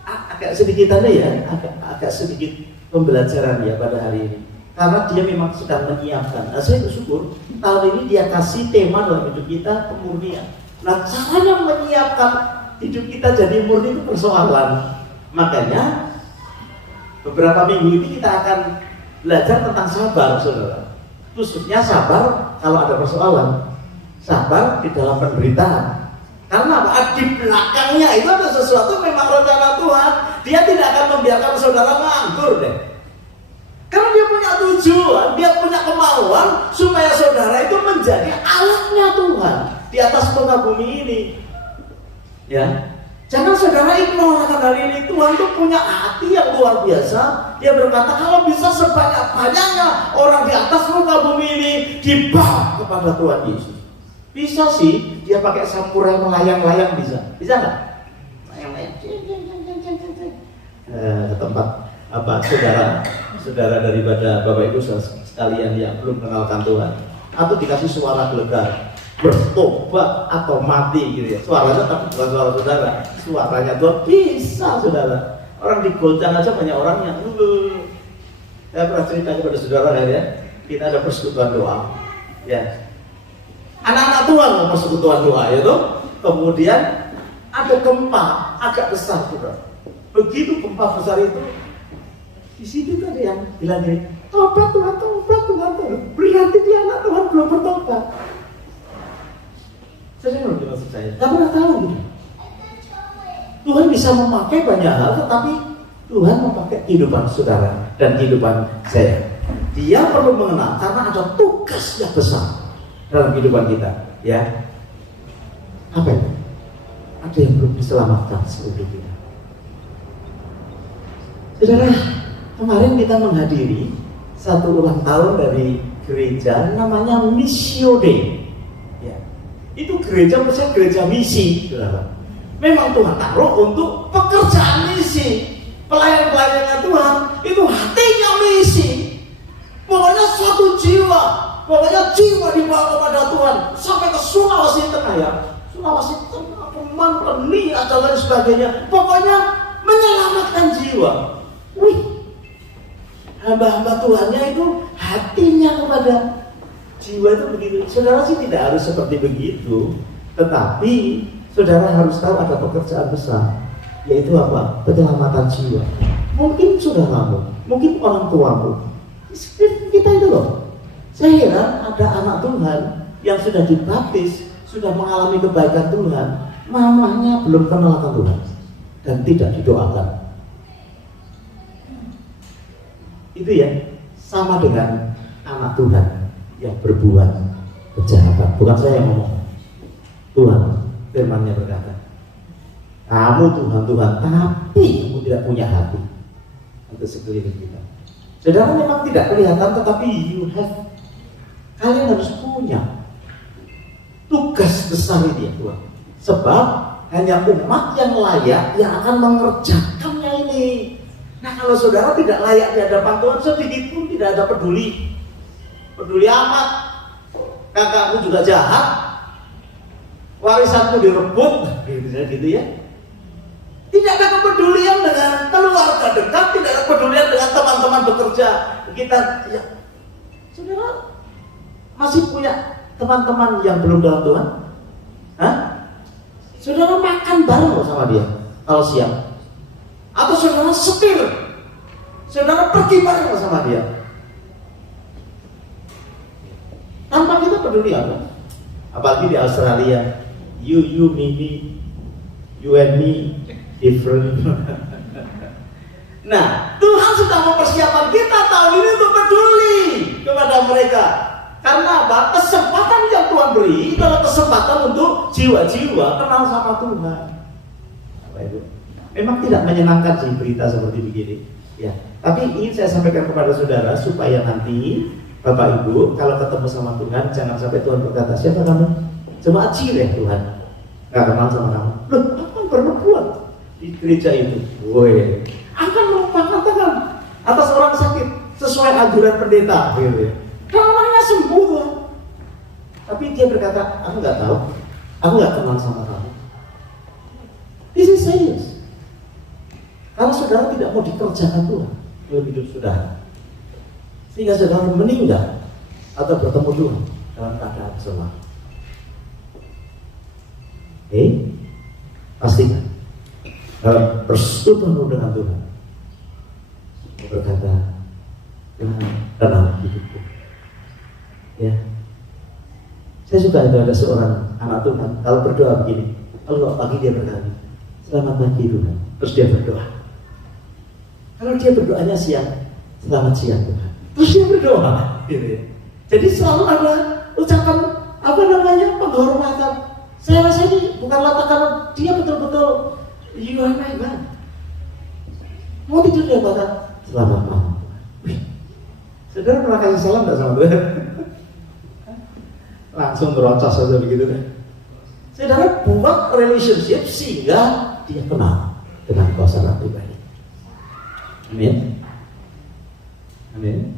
Agak sedikit ada ya, agak sedikit pembelajaran ya pada hari ini. Karena dia memang sedang menyiapkan. Nah, saya bersyukur tahun ini dia kasih tema dalam hidup kita kemurnian. Nah, caranya menyiapkan hidup kita jadi murni itu persoalan. Makanya beberapa minggu ini kita akan belajar tentang sabar, saudara. Khususnya sabar kalau ada persoalan, sabar di dalam penderitaan. Karena apa? Di belakangnya itu ada sesuatu memang rencana Tuhan. Dia tidak akan membiarkan saudara nganggur deh. Karena dia punya tujuan, dia punya kemauan supaya saudara itu menjadi alatnya Tuhan di atas muka bumi ini. Ya, jangan saudara ignore akan hal ini. Tuhan tuh punya hati yang luar biasa. Dia berkata kalau bisa sebanyak-banyaknya orang di atas muka bumi ini dibawa kepada Tuhan Yesus. Bisa sih, dia pakai samurai melayang-layang bisa nggak? Layang-layang, ke tempat apa saudara daripada Bapak Ibu sekalian yang belum kenalkan Tuhan, atau dikasih suara gelegar, bertobat atau mati gitu ya. Suaranya tapi bukan suara saudara, suaranya Tuhan bisa saudara. Orang digoncang aja banyak orang yang saya pernah cerita kepada saudara ya, kita ada persekutuan doa, ya. Anak-anak Tuhan mau persekutuan doa ya toh. Kemudian ada gempa agak besar juga. Begitu gempa besar itu, di situ ada yang bilang gini, tobat Tuhan, tobat Tuhan, tobat. Berarti dia anak Tuhan belum bertobat. Saya ngerti maksud saya, nggak pernah tahu gitu. Tuhan bisa memakai banyak hal, tetapi Tuhan memakai kehidupan saudara dan kehidupan saya. Dia perlu mengenal karena ada tugas yang besar dalam kehidupan kita, ya. Apa itu? Ada yang belum diselamatkan seluruh kita. Saudara, kemarin kita menghadiri satu ulang tahun dari gereja namanya Missio Dei. Ya. Itu gereja, maksudnya gereja misi, saudara. Memang Tuhan taruh untuk pekerjaan misi. Pelayan-pelayannya Tuhan itu hatinya misi. Pokoknya satu jiwa, pokoknya jiwa dibawa kepada Tuhan sampai ke Sulawesi Tengah ya. Sulawesi Tengah, Peman, Peni, dan lain sebagainya. Pokoknya menyelamatkan jiwa. Wih, hamba-hamba Tuhannya itu hatinya kepada jiwa itu begitu. Saudara sih tidak harus seperti begitu, tetapi saudara harus tahu ada pekerjaan besar, yaitu apa? Penyelamatan jiwa. Mungkin saudaramu, mungkin orang tuamu, kita itu loh. Saya heran ada anak Tuhan yang sudah dibaptis, sudah mengalami kebaikan Tuhan, mamanya belum kenal akan Tuhan dan tidak didoakan. Itu ya sama dengan anak Tuhan yang berbuat kejahatan. Bukan saya yang ngomong, Tuhan firman-Nya berkata, kamu Tuhan, tapi kamu tidak punya hati untuk sekeliling kita. Saudara memang tidak kelihatan, tetapi kalian harus punya tugas besar ini ya Tuhan. Sebab hanya umat yang layak yang akan mengerjakannya ini. Nah kalau saudara tidak layak di hadapan Tuhan, sedikit pun tidak ada peduli amat. Kakakmu juga jahat, warisanku direbut, gitu ya. Tidak ada kepedulian dengan keluarga dekat, tidak ada kepedulian dengan teman-teman bekerja kita. Ya. Saudara masih punya teman-teman yang belum dalam Tuhan? Hah? Saudara makan bareng sama dia kalau siang, atau saudara setir, saudara pergi bareng sama dia tanpa kita peduli apa? Apalagi di Australia, you, me, you and me, different. Nah, Tuhan sudah mempersiapkan kita tahun ini untuk peduli kepada mereka. Karena apa? Kesempatan yang Tuhan beri adalah kesempatan untuk jiwa-jiwa kenal sama Tuhan. Apa itu? Memang tidak menyenangkan sih berita seperti begini, ya. Tapi ingin saya sampaikan kepada saudara supaya nanti Bapak Ibu kalau ketemu sama Tuhan jangan sampai Tuhan berkata, siapa kamu? Cuma ya Tuhan, nggak kenal sama kamu. Loh, apa yang berbuat di gereja itu? Woi, akan merupakan tangan atas orang sakit sesuai anjuran pendeta, gitu ya. Kalau orangnya sembuh tuh, tapi dia berkata, aku nggak tahu, aku nggak kenal sama kamu. This is serious. Kalau saudara tidak mau dikerjakan Tuhan dalam hidup saudara, sehingga saudara meninggal atau bertemu Tuhan dalam keadaan selamat, pastikan dalam persekutuan dengan Tuhan berkata, Tuhan tenang hidupku. Ya, saya suka itu ada seorang anak Tuhan kalau berdoa begini, kalau pagi dia berkata, selamat pagi Tuhan, terus dia berdoa. Kalau dia berdoanya siang, selamat siang Tuhan, terus dia berdoa, gitu ya. Jadi selalu ada ucapan penghormatan. Saya rasa ini bukan karena dia betul-betul you are my God. Mau tidur dia kata selamat malam. Saudara pernah kasih salam tidak sama Tuhan? Langsung terocos saja begitu deh. Saudara buat relationship sehingga dia kenal dengan kuasa Roh pribadi. Amin. Amin.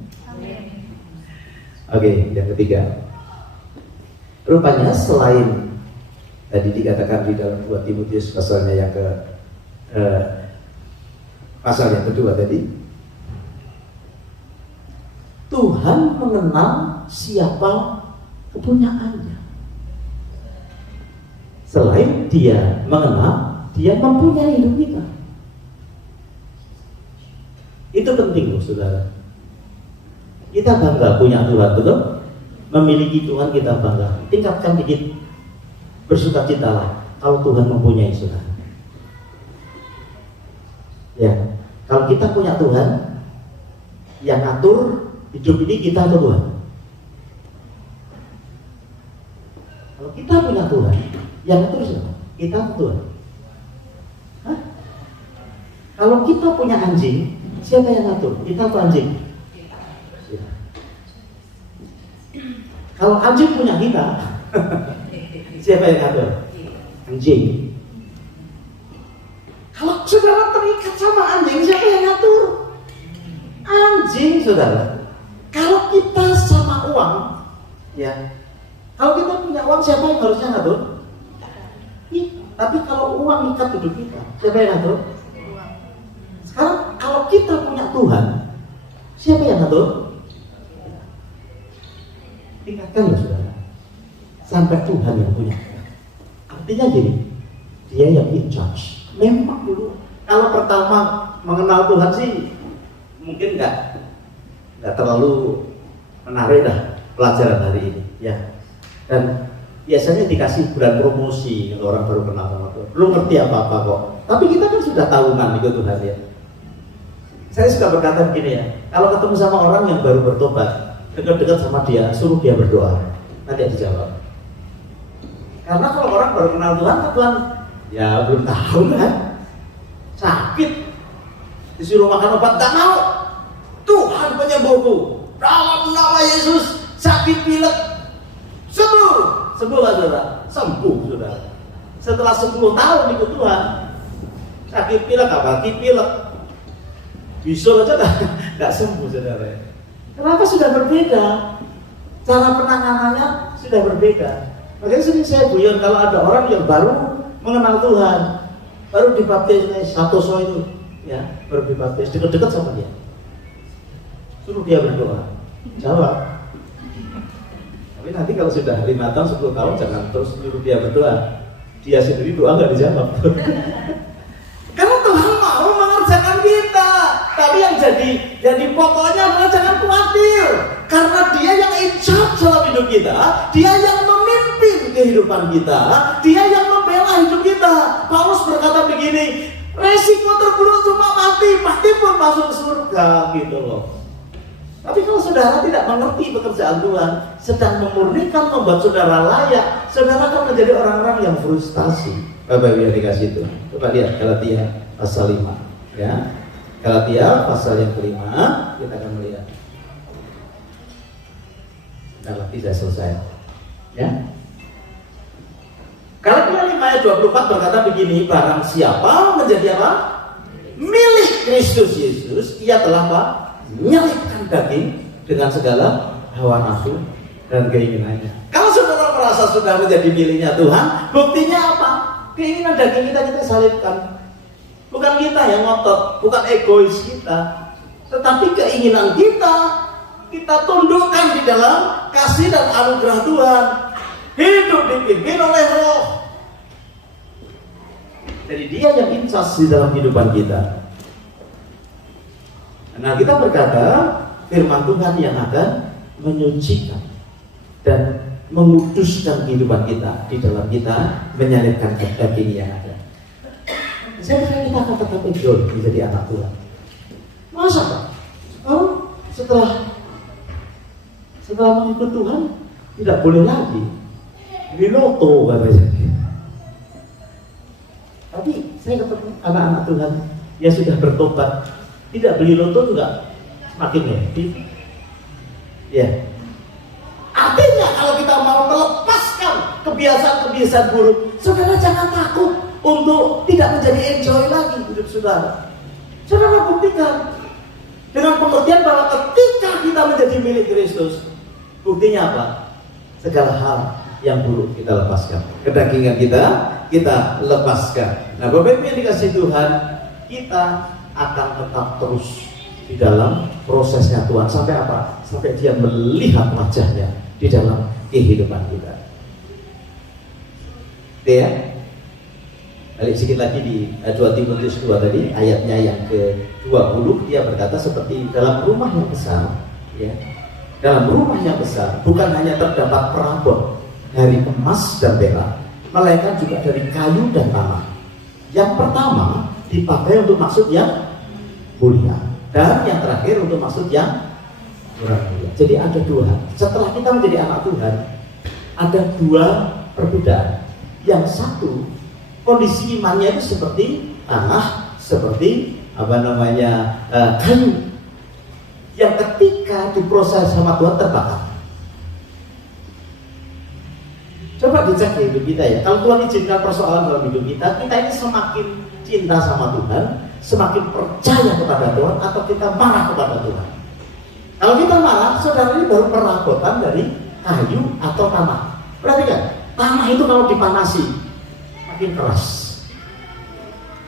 Oke, yang ketiga. Rupanya selain tadi dikatakan di dalam 2 Timotius pasalnya yang ke 4 pasal yang kedua tadi, Tuhan mengenal siapa kepunyaannya. Selain dia mengenal, dia mempunyai hidup kita. Itu penting loh saudara. Kita bangga punya Tuhan, betul? Memiliki Tuhan kita bangga. Tingkatkan dikit, bersukacitalah kalau Tuhan mempunyai saudara. Ya, kalau kita punya Tuhan yang atur hidup ini, kita atau Tuhan? Kalau kita punya Tuhan yang atur siapa? Kita atau Tuhan? Hah? Kalau kita punya anjing, siapa yang atur? Kita atau anjing? Ya. Kalau anjing punya kita, siapa yang atur? Anjing. Kalau saudara terikat sama anjing, siapa yang ngatur? Anjing, saudara. Kalau kita sama uang, ya, kalau kita punya uang, siapa yang harusnya ngatur? Tapi kalau uang ikat hidup kita, siapa yang ngatur? Sekarang kalau kita punya Tuhan, siapa yang ngatur? Tingkatkan loh saudara, sampai Tuhan yang punya. Artinya gini, dia yang in charge. Memang dulu kalau pertama mengenal Tuhan sih mungkin nggak terlalu menarik dah pelajaran hari ini, ya. Dan biasanya dikasih bulan promosi kalau orang baru kenal sama Tuhan. Belum ngerti apa-apa kok. Tapi kita kan sudah tahunan ikut Tuhan ya. Saya suka berkata begini ya, kalau ketemu sama orang yang baru bertobat, dekat-dekat sama dia, suruh dia berdoa, nanti dijawab. Karena kalau orang baru kenal Tuhan, ya belum tahu kan, sakit, disuruh makan obat tak mau. Tuhan penyembuhku, dalam nama Yesus sakit pilek sembuh kan saudara? Sembuh saudara. Setelah 10 tahun ikut Tuhan, sakit pilek apalagi pilek bisul aja nggak sembuh saudara. Kenapa? Sudah berbeda, cara penanganannya sudah berbeda. Makanya sering saya guyon kalau ada orang yang baru mengenal Tuhan, baru dibaptis Satoso itu, ya, baru dibaptis, dekat-dekat sama dia, suruh dia berdoa, jawab. Tapi nanti kalau sudah 5 tahun, 10 tahun, jangan terus suruh dia berdoa, dia sendiri doa nggak dijawab. Karena Tuhan mau mengerjakan kita, tapi yang jadi pokoknya adalah jangan khawatir, karena dia yang in charge dalam hidup kita, dia yang memimpin kehidupan kita, dia yang membela hidup kita. Paulus berkata begini, resiko terburuk cuma mati pun masuk surga gitu loh. Tapi kalau saudara tidak mengerti pekerjaan Tuhan, sedang memurnikan, membuat saudara layak, saudara akan menjadi orang-orang yang frustasi. Bapak Ibu yang dikasih Tuhan, coba lihat Galatia pasal 5, ya. Galatia pasal yang kelima, kita akan melihat. Kalau tidak selesai, ya. Galatia 5 ayat 24 berkata begini, barang siapa menjadi apa? Milik Kristus Yesus, ia telah apa? Menyalibkan daging dengan segala hawa nafsu dan keinginannya. Kalau saudara merasa sudah menjadi miliknya Tuhan, buktinya apa? Keinginan daging kita salibkan. Bukan kita yang ngotot, bukan egois kita, tetapi keinginan kita tundukkan di dalam kasih dan anugerah Tuhan. Hidup dipimpin oleh Roh. Jadi dia yang insas di dalam kehidupan kita. Nah, kita berkata firman Tuhan yang akan menyucikan dan menguduskan kehidupan kita di dalam kita menyalibkan daging yang ada. Saya pikir kita akan tetap hidup menjadi anak Tuhan. Masa Pak? Oh, setelah mengikut Tuhan tidak boleh lagi di loto katanya. Tapi saya ketemu anak-anak Tuhan yang sudah bertobat, tidak beli loto juga makin happy. Ya. Artinya kalau kita mau melepaskan kebiasaan-kebiasaan buruk, saudara jangan takut untuk tidak menjadi enjoy lagi hidup saudara. Saudara buktikan dengan pengertian bahwa ketika kita menjadi milik Kristus, buktinya apa? Segala hal yang buruk kita lepaskan, kedagingan kita lepaskan. Nah, Bapak Ibu yang dikasih Tuhan, kita akan tetap terus di dalam prosesnya Tuhan. Sampai apa? Sampai dia melihat wajahnya di dalam kehidupan kita. Oke ya? Balik sedikit lagi di 2 Timotius 2 tadi, ayatnya yang ke-20, dia berkata seperti dalam rumah yang besar, ya. Dalam rumah yang besar bukan hanya terdapat perabot dari emas dan perak, melainkan juga dari kayu dan tanah. Yang pertama dipakai untuk maksud yang mulia, dan yang terakhir untuk maksud yang kurang mulia. Jadi ada dua. Setelah kita menjadi anak Tuhan, ada dua perbedaan. Yang satu, kondisi imannya itu seperti tanah, seperti kayu yang ketika diproses sama Tuhan terbakar. Coba dicek di hidup kita ya. Kalau Tuhan izinkan persoalan dalam hidup kita, kita ini semakin cinta sama Tuhan, semakin percaya kepada Tuhan, atau kita marah kepada Tuhan. Kalau kita marah, saudara, ini baru perabotan dari kayu atau tanah. Perhatikan, tanah itu kalau dipanasi makin keras.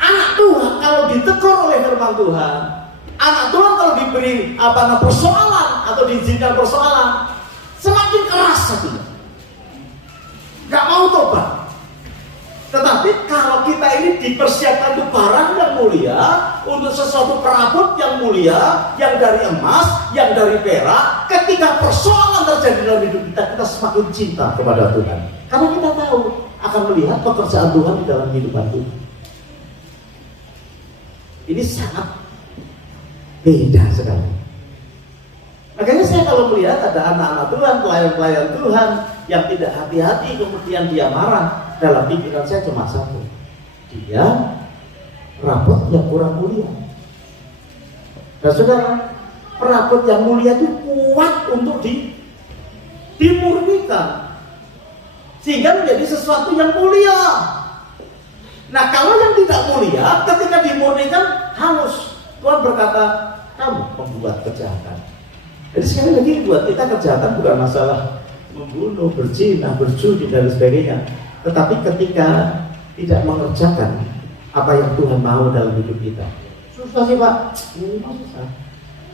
Anak Tuhan kalau ditegur oleh firman Tuhan, anak Tuhan kalau diberi persoalan atau diizinkan persoalan, semakin keras hatinya, nggak mau tobat. Tetapi kalau kita ini dipersiapkan untuk barang yang mulia, untuk sesuatu perabot yang mulia, yang dari emas, yang dari perak, ketika persoalan terjadi dalam hidup kita, kita semakin cinta kepada Tuhan. Karena kita tahu akan melihat pekerjaan Tuhan di dalam kehidupan kita. Ini sangat beda sekali. Makanya saya kalau melihat ada anak-anak Tuhan, pelayan-pelayan Tuhan yang tidak hati-hati, kemudian dia marah, dalam pikiran saya cuma satu, dia perabot yang kurang mulia. Dan saudara, perabot yang mulia itu kuat untuk dimurnikan, sehingga menjadi sesuatu yang mulia. Nah, kalau yang tidak mulia, ketika dimurnikan halus. Tuhan berkata, kamu membuat kejahatan. Jadi sekali lagi, buat kita kejahatan bukan masalah membunuh, berzina, berjudi dan sebagainya, tetapi ketika tidak mengerjakan apa yang Tuhan mau dalam hidup kita. Susah sih Pak, ini mah susah.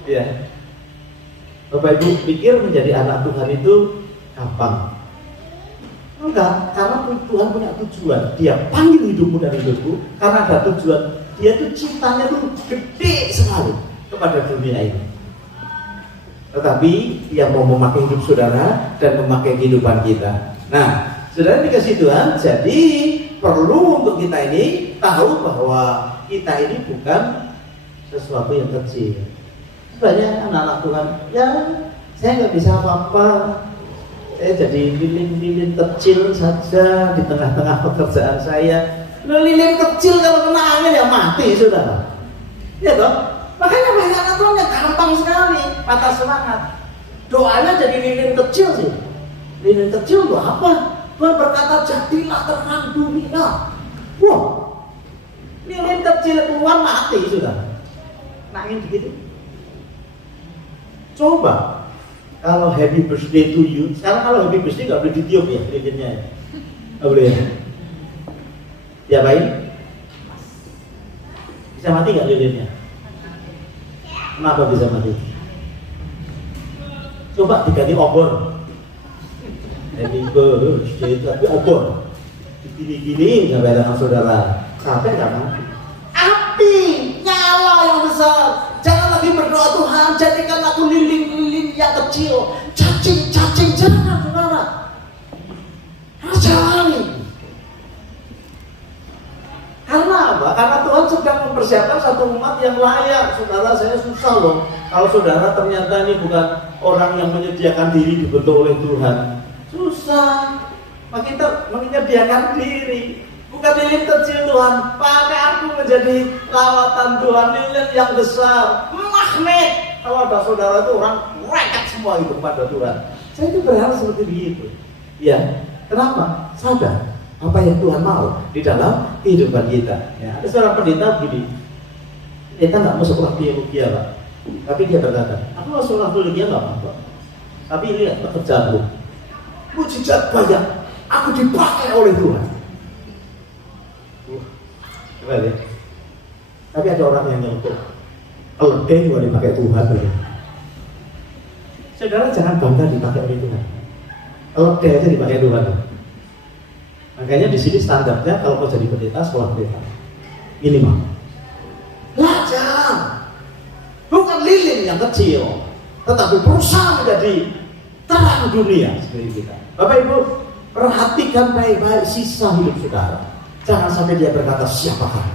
Iya. Bapak Ibu pikir menjadi anak Tuhan itu gampang? Enggak, karena Tuhan punya tujuan. Dia panggil hidupmu dan hidupku karena ada tujuan. Dia tuh cintanya tuh gede sekali kepada dunia ini. Tetapi dia mau memakai hidup saudara dan memakai kehidupan kita. Nah, saudara dikasih Tuhan, jadi perlu untuk kita ini tahu bahwa kita ini bukan sesuatu yang kecil. Banyak anak-anak Tuhan, ya saya nggak bisa apa-apa, saya jadi lilin-lilin kecil saja di tengah-tengah pekerjaan saya. Lilin kecil kalau kena angin ya mati, saudara. Ya toh? Makanya banyak anak Tuhan yang gampang sekali patah semangat. Doanya jadi lilin kecil sih. Lilin kecil itu apa? Tuhan berkata jadilah terang dunia. Wah, lilin kecil keluar mati sudah. Nangin begitu. Coba kalau happy birthday to you. Sekarang kalau happy birthday nggak boleh ditiup ya lilinnya. Nggak boleh. Diapain? Bisa mati nggak lilinnya? Kenapa bisa mati? Coba diganti obor. Happy birthday, tapi obor gini-gini sampai dengan saudara sampai nggak mati. Api nyala yang besar. Jangan lagi berdoa Tuhan jadikan aku lilin-lilin yang kecil, cacing-cacing, jangan saudara. Jangan. Karena apa? Karena Tuhan sedang mempersiapkan satu umat yang layak. Saudara, saya susah loh kalau saudara ternyata ini bukan orang yang menyediakan diri dibentuk oleh Tuhan. Susah. Kita menyediakan diri. Bukan lilin kecil Tuhan, pakai aku menjadi lawatan Tuhan, lilin yang besar, magnet. Kalau ada saudara itu orang rekat semua itu pada Tuhan. Saya itu berharap seperti begitu. Ya, kenapa? Sadar apa yang Tuhan mau di dalam kehidupan kita. Ya, ada seorang pendeta begini, kita nggak mau sekolah teologi Pak, tapi dia berkata, aku mau sekolah teologi nggak apa-apa, tapi lihat pekerjaanku, mujizat banyak, aku dipakai oleh Tuhan. Coba lihat. Tapi ada orang yang nyeletuk, keledai juga dipakai Tuhan. Saudara jangan bangga dipakai oleh Tuhan. Keledai aja dipakai Tuhan. Makanya di sini standarnya kalau mau jadi pendeta, sekolah pendeta minimal belajar, bukan lilin yang kecil, tetapi berusaha menjadi terang dunia seperti kita. Bapak Ibu, perhatikan baik-baik sisa hidup saudara. Jangan sampai dia berkata, siapakah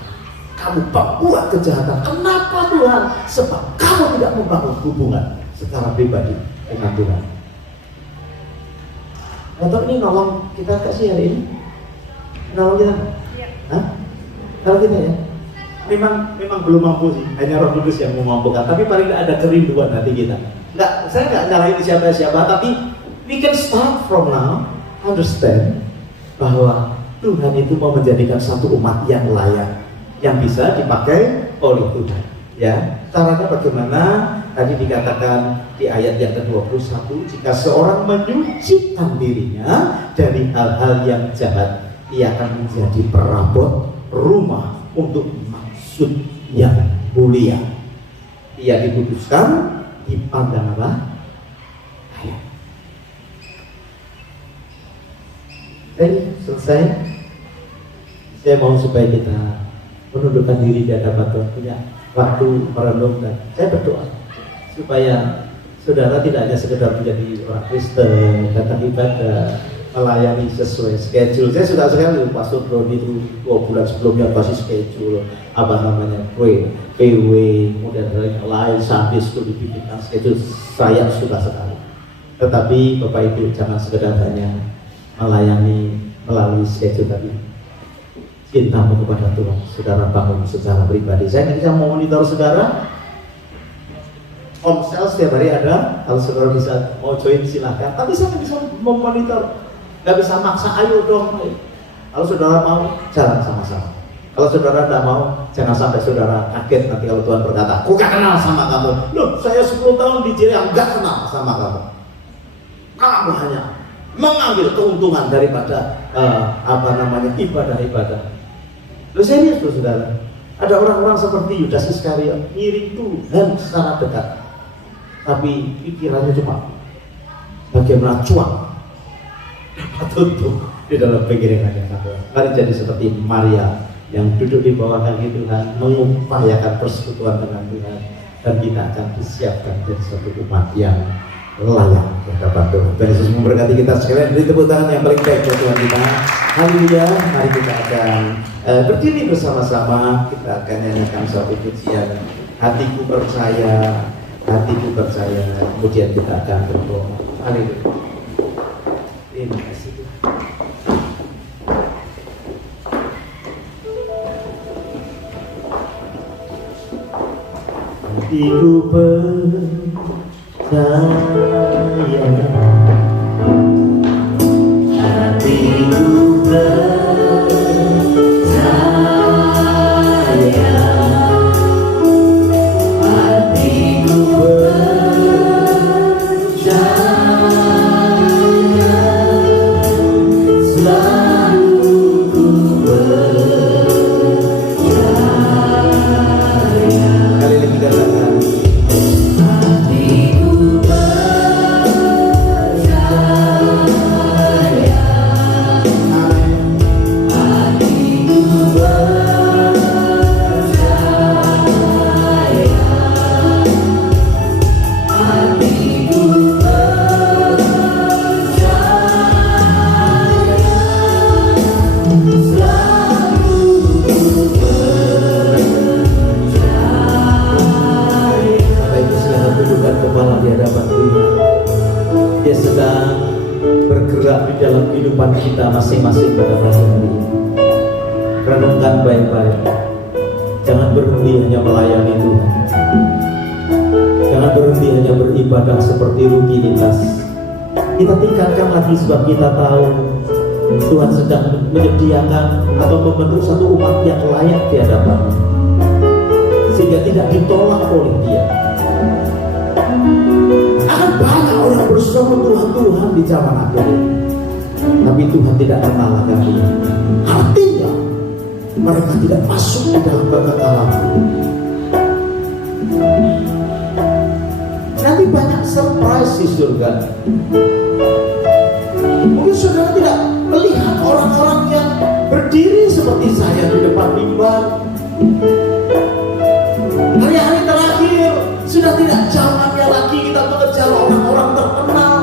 kamu pembuat kejahatan? Kenapa Tuhan? Sebab kamu tidak membangun hubungan secara pribadi dengan Tuhan. Atau ini nolong kita kasih hari ini? Nolong kita? Hah? Kalau kita ya? Memang belum mampu sih. Hanya Roh Kudus yang memampukan. Tapi paling tidak ada kerinduan hati kita. Saya nggak nyalahin siapa-siapa, tapi we can start from now, understand bahwa Tuhan itu mau menjadikan satu umat yang layak, yang bisa dipakai oleh Tuhan. Ya, caranya bagaimana? Tadi dikatakan di ayat yang ke-21, jika seorang menyucikan dirinya dari hal-hal yang jahat, ia akan menjadi perabot rumah untuk maksud yang mulia. Ia diputuskan dipandang apa? Ayat. Selesai. Saya mau supaya kita menundukkan diri di hadapan Tuhan, punya waktu merenung, dan saya berdoa supaya saudara tidak hanya sekedar menjadi orang Kristen, datang ibadah, melayani sesuai schedule. Saya suka sekali Pastor Brody itu 2 bulan sebelumnya kasih schedule PW, kemudian lain Sunday School dibikinkan schedule. Saya suka sekali. Tetapi Bapak Ibu jangan sekedar hanya melayani melalui schedule tadi. Cintamu kepada Tuhan, saudara bangun secara pribadi. Saya bisa memonitor saudara. Omsel setiap hari ada. Kalau saudara bisa mau join silakan. Tapi saya bisa memonitor. Gak bisa maksa, ayo dong. Kalau saudara mau, jalan sama-sama. Kalau saudara tidak mau, jangan sampai saudara kaget nanti kalau Tuhan berkata, aku gak kenal sama kamu. Loh, saya 10 tahun di Jiriang gak kenal sama kamu. Kamu hanya mengambil keuntungan daripada ibadah-ibadah. Loh, serius loh saudara. Ada orang-orang seperti Yudas Iskariot, ngiring Tuhan secara dekat, tapi pikirannya cuma bagaimana cuan tutup di dalam pikirannya. Mari jadi seperti Maria yang duduk di bawah kaki Tuhan, mengupayakan persekutuan dengan Tuhan, dan kita akan disiapkan jadi satu umat yang layak di hadapan Tuhan. Tuhan Yesus memberkati kita sekalian. Beri tepuk tangan yang paling baik buat Tuhan kita. Haleluya. Mari kita akan berdiri bersama-sama. Kita akan nyanyikan suatu pujian, hatiku percaya. Kemudian kita akan berdoa. Haleluya. Terima kasih Tuhan. Hatiku percaya, hatiku percaya, hatiku percaya, selalu ku percaya. Kali ini kita katakan, hatiku di dalam kehidupan kita masing-masing pada pagi hari ini. Renungkan baik-baik. Jangan berhenti hanya melayani Tuhan. Jangan berhenti hanya beribadah seperti rutinitas. Kita tingkatkan lagi sebab kita tahu Tuhan sedang menyediakan atau membentuk satu umat yang layak di hadapan-Nya, sehingga tidak ditolak oleh Dia. Akan banyak orang bersama Tuhan di zaman akhir ini, tapi Tuhan tidak kenal akan dia. Artinya mereka tidak masuk di dalam kekekalan. Nanti banyak surprise di surga. Mungkin saudara tidak melihat orang-orang yang berdiri seperti saya di depan mimbar. Hari-hari terakhir sudah tidak zamannya lagi kita mengejar orang-orang terkenal,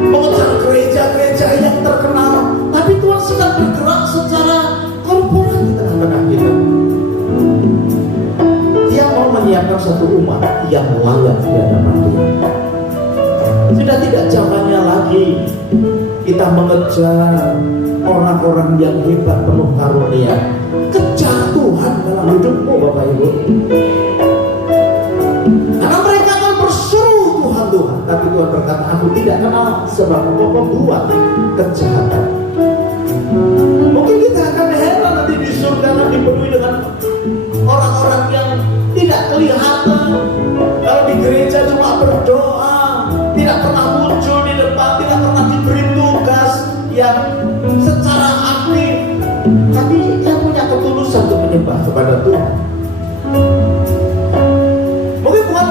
mengejar gereja-gereja yang terkenal. Tapi Tuhan sedang bergerak secara korporat di tengah-tengah kita. Dia mau menyiapkan satu umat yang layak di hadapan Dia. Sudah tidak zamannya lagi kita mengejar orang-orang yang hebat penuh karunia. Kejar Tuhan dalam hidupmu, Bapak Ibu. Karena mereka akan berseru Tuhan, Tuhan. Tapi Tuhan berkata, aku tidak kenal, sebab engkau membuat kejahatan. Mungkin kita akan heran nanti di surga nanti dipenuhi dengan orang-orang yang tidak kelihatan. Kalau di gereja cuma berdoa, tidak pernah muncul di depan, tidak pernah diberi tugas yang secara aktif, tapi yang punya ketulusan untuk menyembah kepada Tuhan. Mungkin bukan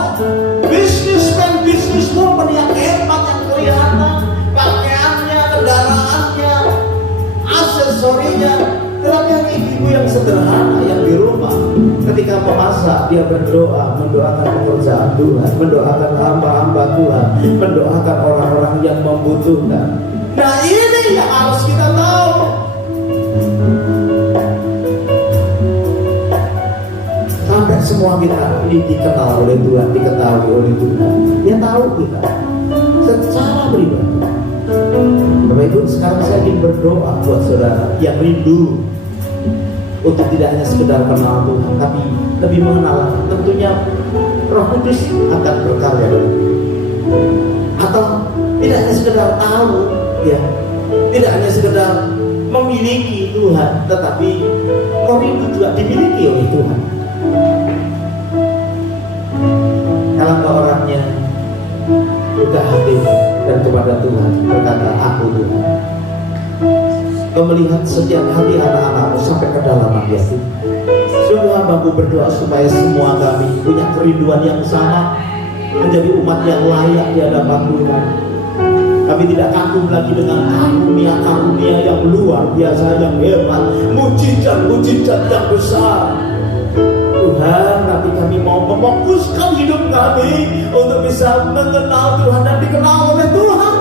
bisniswoman yang hebat, yang kelihatan pakaiannya, kendaraannya, aksesorinya, tetapi yang ibu yang sederhana yang di rumah ketika memasak dia berdoa, mendoakan pekerjaan Tuhan, mendoakan hamba-hamba Tuhan, mendoakan orang-orang yang membutuhkan. Nah, ini yang harus kita tahu. Sampai semua kita ini dikenal oleh Tuhan, diketahui oleh Tuhan. Dia tahu kita secara pribadi. Bapak Ibu, sekarang saya ingin berdoa buat saudara yang rindu untuk tidak hanya sekedar kenal Tuhan, tapi lebih mengenal. Tentunya Roh Kudus akan berkarya. Atau tidak hanya sekedar tahu, ya, tidak hanya sekedar memiliki Tuhan, tetapi kau rindu juga dimiliki oleh Tuhan. Kalau kau orangnya buka hati dan kepada Tuhan berkata, aku Tuhan. Kau melihat setiap hati anak-anakmu sampai ke dalam hati. Sungguh hambamu berdoa supaya semua kami punya kerinduan yang sama, menjadi umat yang layak di hadapan Tuhan. Kami tidak kagum lagi dengan karunia-karunia yang luar biasa, yang hebat, mujizat-mujizat yang besar. Tuhan, tapi kami mau memfokuskan hidup kami untuk bisa mengenal Tuhan dan dikenal oleh Tuhan,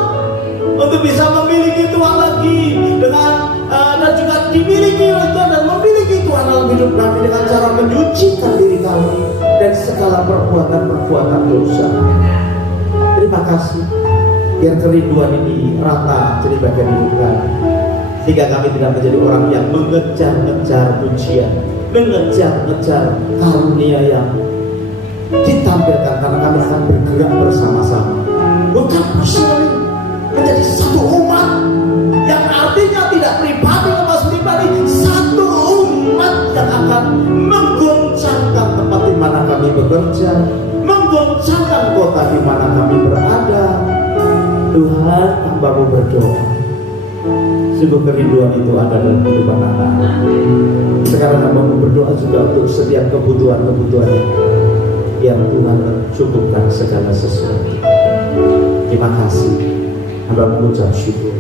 untuk bisa memiliki Tuhan lagi dengan dan juga dimiliki oleh Tuhan dan memiliki Tuhan dalam hidup kami dengan cara menyucikan diri kami dan segala perbuatan-perbuatan dosa. Terima kasih. Biar kerinduan ini rata jadi bagian hidup kami, sehingga kami tidak menjadi orang yang mengejar-ngejar pujian, mengejar-ngejar karunia yang ditampilkan, karena kami akan bergerak bersama-sama, bukan personally, menjadi satu umat yang artinya tidak pribadi lepas pribadi, satu umat yang akan menggoncangkan tempat di mana kami bekerja, menggoncangkan kota di mana kami berada. Tuhan, hamba-Mu berdoa, sungguh kerinduan itu ada dalam kehidupan anak-anak. Sekarang hamba-Mu berdoa juga untuk setiap kebutuhan-kebutuhannya, yang Tuhan cukupkan segala sesuatu. Terima kasih, hamba-Mu mengucap syukur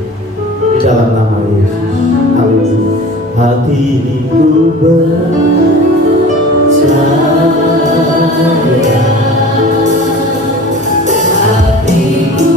di dalam nama Yesus. Haleluya. Hatiku percaya, hatiku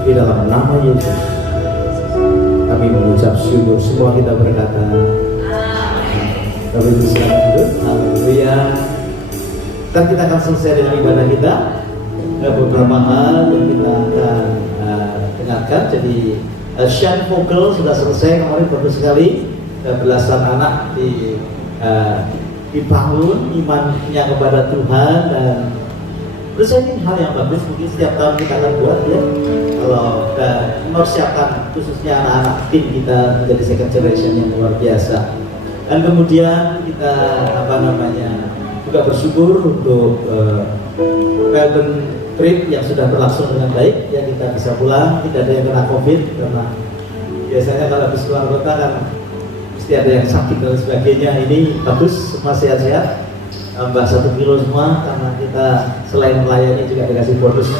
di dalam nama Yesus kami mengucap syukur. Semua kita berkata amin. Bapak Ibu silakan duduk. Haleluya. Dan kita akan selesai dengan ibadah kita. Ada beberapa hal yang kita akan dengarkan. Jadi Sean Vogel sudah selesai kemarin, bagus sekali. Belasan anak dibangun imannya kepada Tuhan, dan Menurut saya ini hal yang bagus, mungkin setiap tahun kita akan buat ya. Kalau kita mempersiapkan khususnya anak-anak tim kita menjadi second generation yang luar biasa. Dan kemudian kita juga bersyukur untuk Melbourne trip yang sudah berlangsung dengan baik ya, kita bisa pulang, tidak ada yang kena COVID karena biasanya kalau habis keluar kota kan mesti ada yang sakit dan sebagainya. Ini bagus, semua sehat-sehat, tambah 1 kilo semua karena kita selain melayani juga dikasih bonus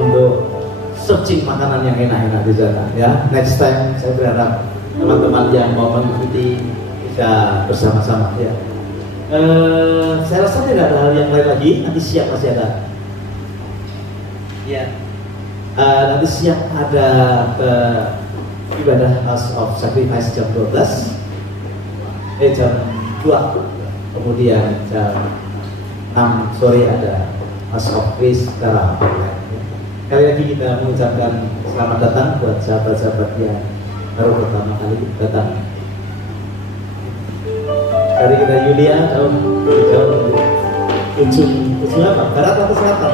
untuk searching makanan yang enak-enak di sana ya. Next time saya berharap teman-teman yang mau mengikuti bisa bersama-sama ya. Saya rasa tidak ada hal yang lain lagi. Nanti siap masih ada ya. Nanti siap ada ibadah House of Sacrifice jam 12 jam 2, kemudian jam 6 sore ada House of Praise secara online. Kali lagi kita mengucapkan selamat datang buat sahabat-sahabat yang baru pertama kali datang. Dari kita Yulia jauh ujung apa? Barat atau selatan?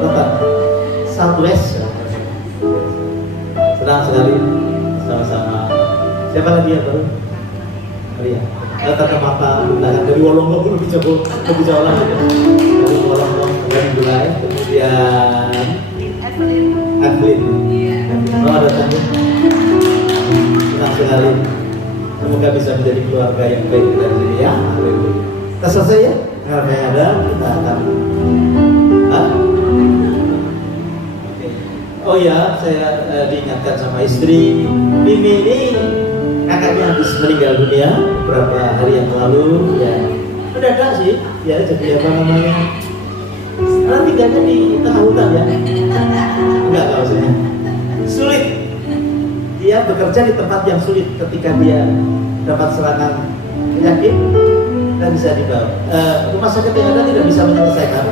Selatan. Southwest. Senang sekali sama-sama. Siapa lagi ya baru? Maria. Tata mata dari Wolonggong lebih jauh lagi. Dari Wolonggong dari Bulai, kemudian Evelyn. Oh ada tadi. Senang sekali. Semoga bisa menjadi keluarga yang baik kita di sini ya. Kita selesai ya. Karena yang ada kita akan. Oh ya, saya diingatkan sama istri, Mimi ini kakaknya habis meninggal dunia beberapa hari yang lalu ya. Mendadak sih, ya jadi apa namanya? Karena tinggalnya di tengah hutan ya. Enggak maksudnya. Sulit. Dia bekerja di tempat yang sulit ketika dia dapat serangan penyakit dan bisa dibawa. Rumah sakit yang ada tidak bisa menyelesaikan,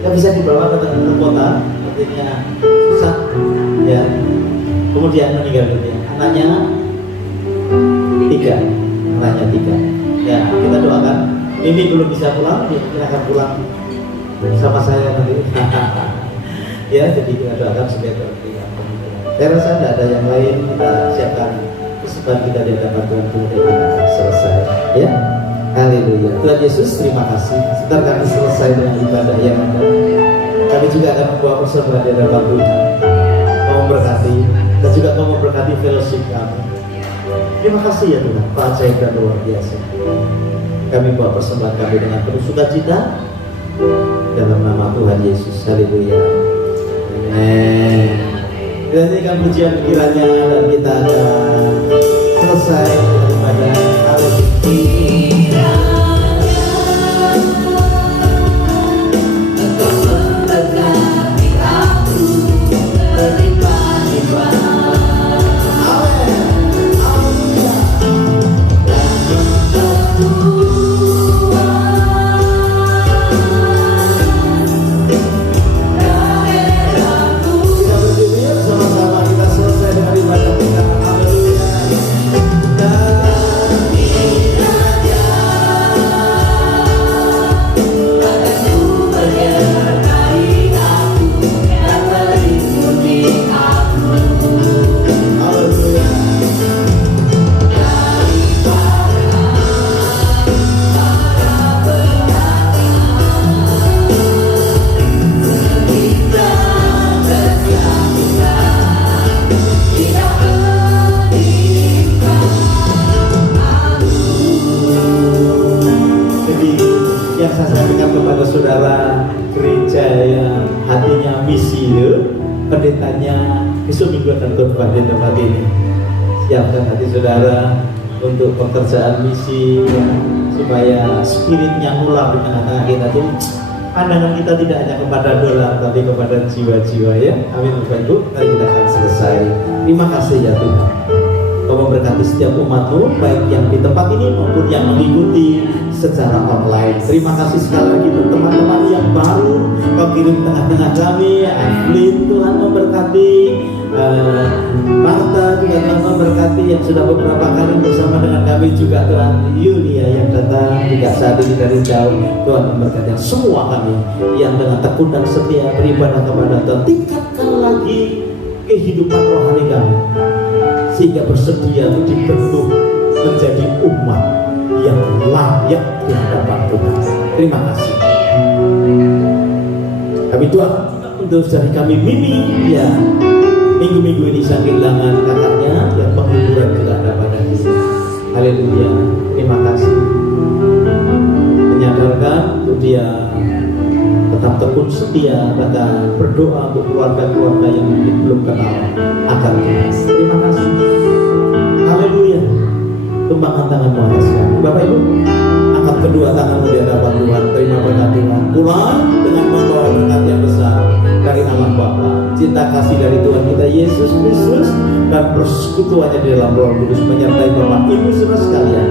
tidak bisa dibawa ke tengah kota, artinya susah. Ya, kemudian meninggal dunia. Anaknya 3. Ya, kita doakan. Ini belum bisa pulang, dia mungkin akan pulang bersama saya nanti. Ya, jadi kita doakan supaya tertinggal. Saya rasa tidak ada yang lain, kita siapkan kesempatan kita di hadapan Tuhan, kemudian kita akan selesai ya. Haleluya. Tuhan Yesus, terima kasih. Setelah kami selesai dengan ibadah yang ada, kami juga akan membawa persembahan di hadapan Tuhan. Mau memberkati dan juga mau memberkati fellowship kami. Terima kasih ya Tuhan, Pak ajaib dan luar biasa. Kami bawa persembahan kami dengan penuh sukacita dalam nama Tuhan Yesus. Haleluya. Amin. Kita nyanyikan pujian pikirannya dan kita akan selesai daripada hari ini. Pendetanya besok minggu akan khotbah di tempat ini. Siapkan hati saudara untuk pekerjaan misi ya, supaya spiritnya nular di tengah-tengah kita tuh. Pandangan kita tidak hanya kepada dolar tapi kepada jiwa-jiwa ya. Amin Bapak Ibu. Mari kita akan selesai. Terima kasih ya Tuhan. Kau memberkati setiap umat-Mu baik yang di tempat ini maupun yang mengikuti secara online. Terima kasih sekali lagi untuk teman-teman yang baru Kau kirim tengah-tengah kami. Evelyn, Tuhan memberkati. Marta juga Tuhan memberkati, yang sudah beberapa kali bersama dengan kami juga. Tuhan Yulia yang datang juga saat ini dari jauh, Tuhan memberkati semua kami yang dengan tekun dan setia beribadah kepada Tuhan. Tingkatkan lagi kehidupan rohani kami sehingga bersedia untuk dibentuk menjadi umat yang layak di hadapan Tuhan. Terima kasih. Kami doakan untuk dari kami Mimi, ya minggu-minggu ini saya kehilangan kakaknya, yang penghiburan juga ada pada dia. Haleluya. Terima kasih. Menyadarkan untuk dia tetap tekun setia dan berdoa untuk keluarga-keluarga yang mungkin belum kenal akan Tuhan. Terima kasih. Haleluya. Tumpahkan tanganmu atas kami. Bapak Ibu, angkat kedua tanganmu di hadapan Tuhan. Terima berkat Tuhan. Pulang dengan membawa berkat yang besar dari Allah Bapa, cinta kasih dari Tuhan kita Yesus Kristus, dan persekutuannya di dalam Roh Kudus menyertai Bapak Ibu saudara sekalian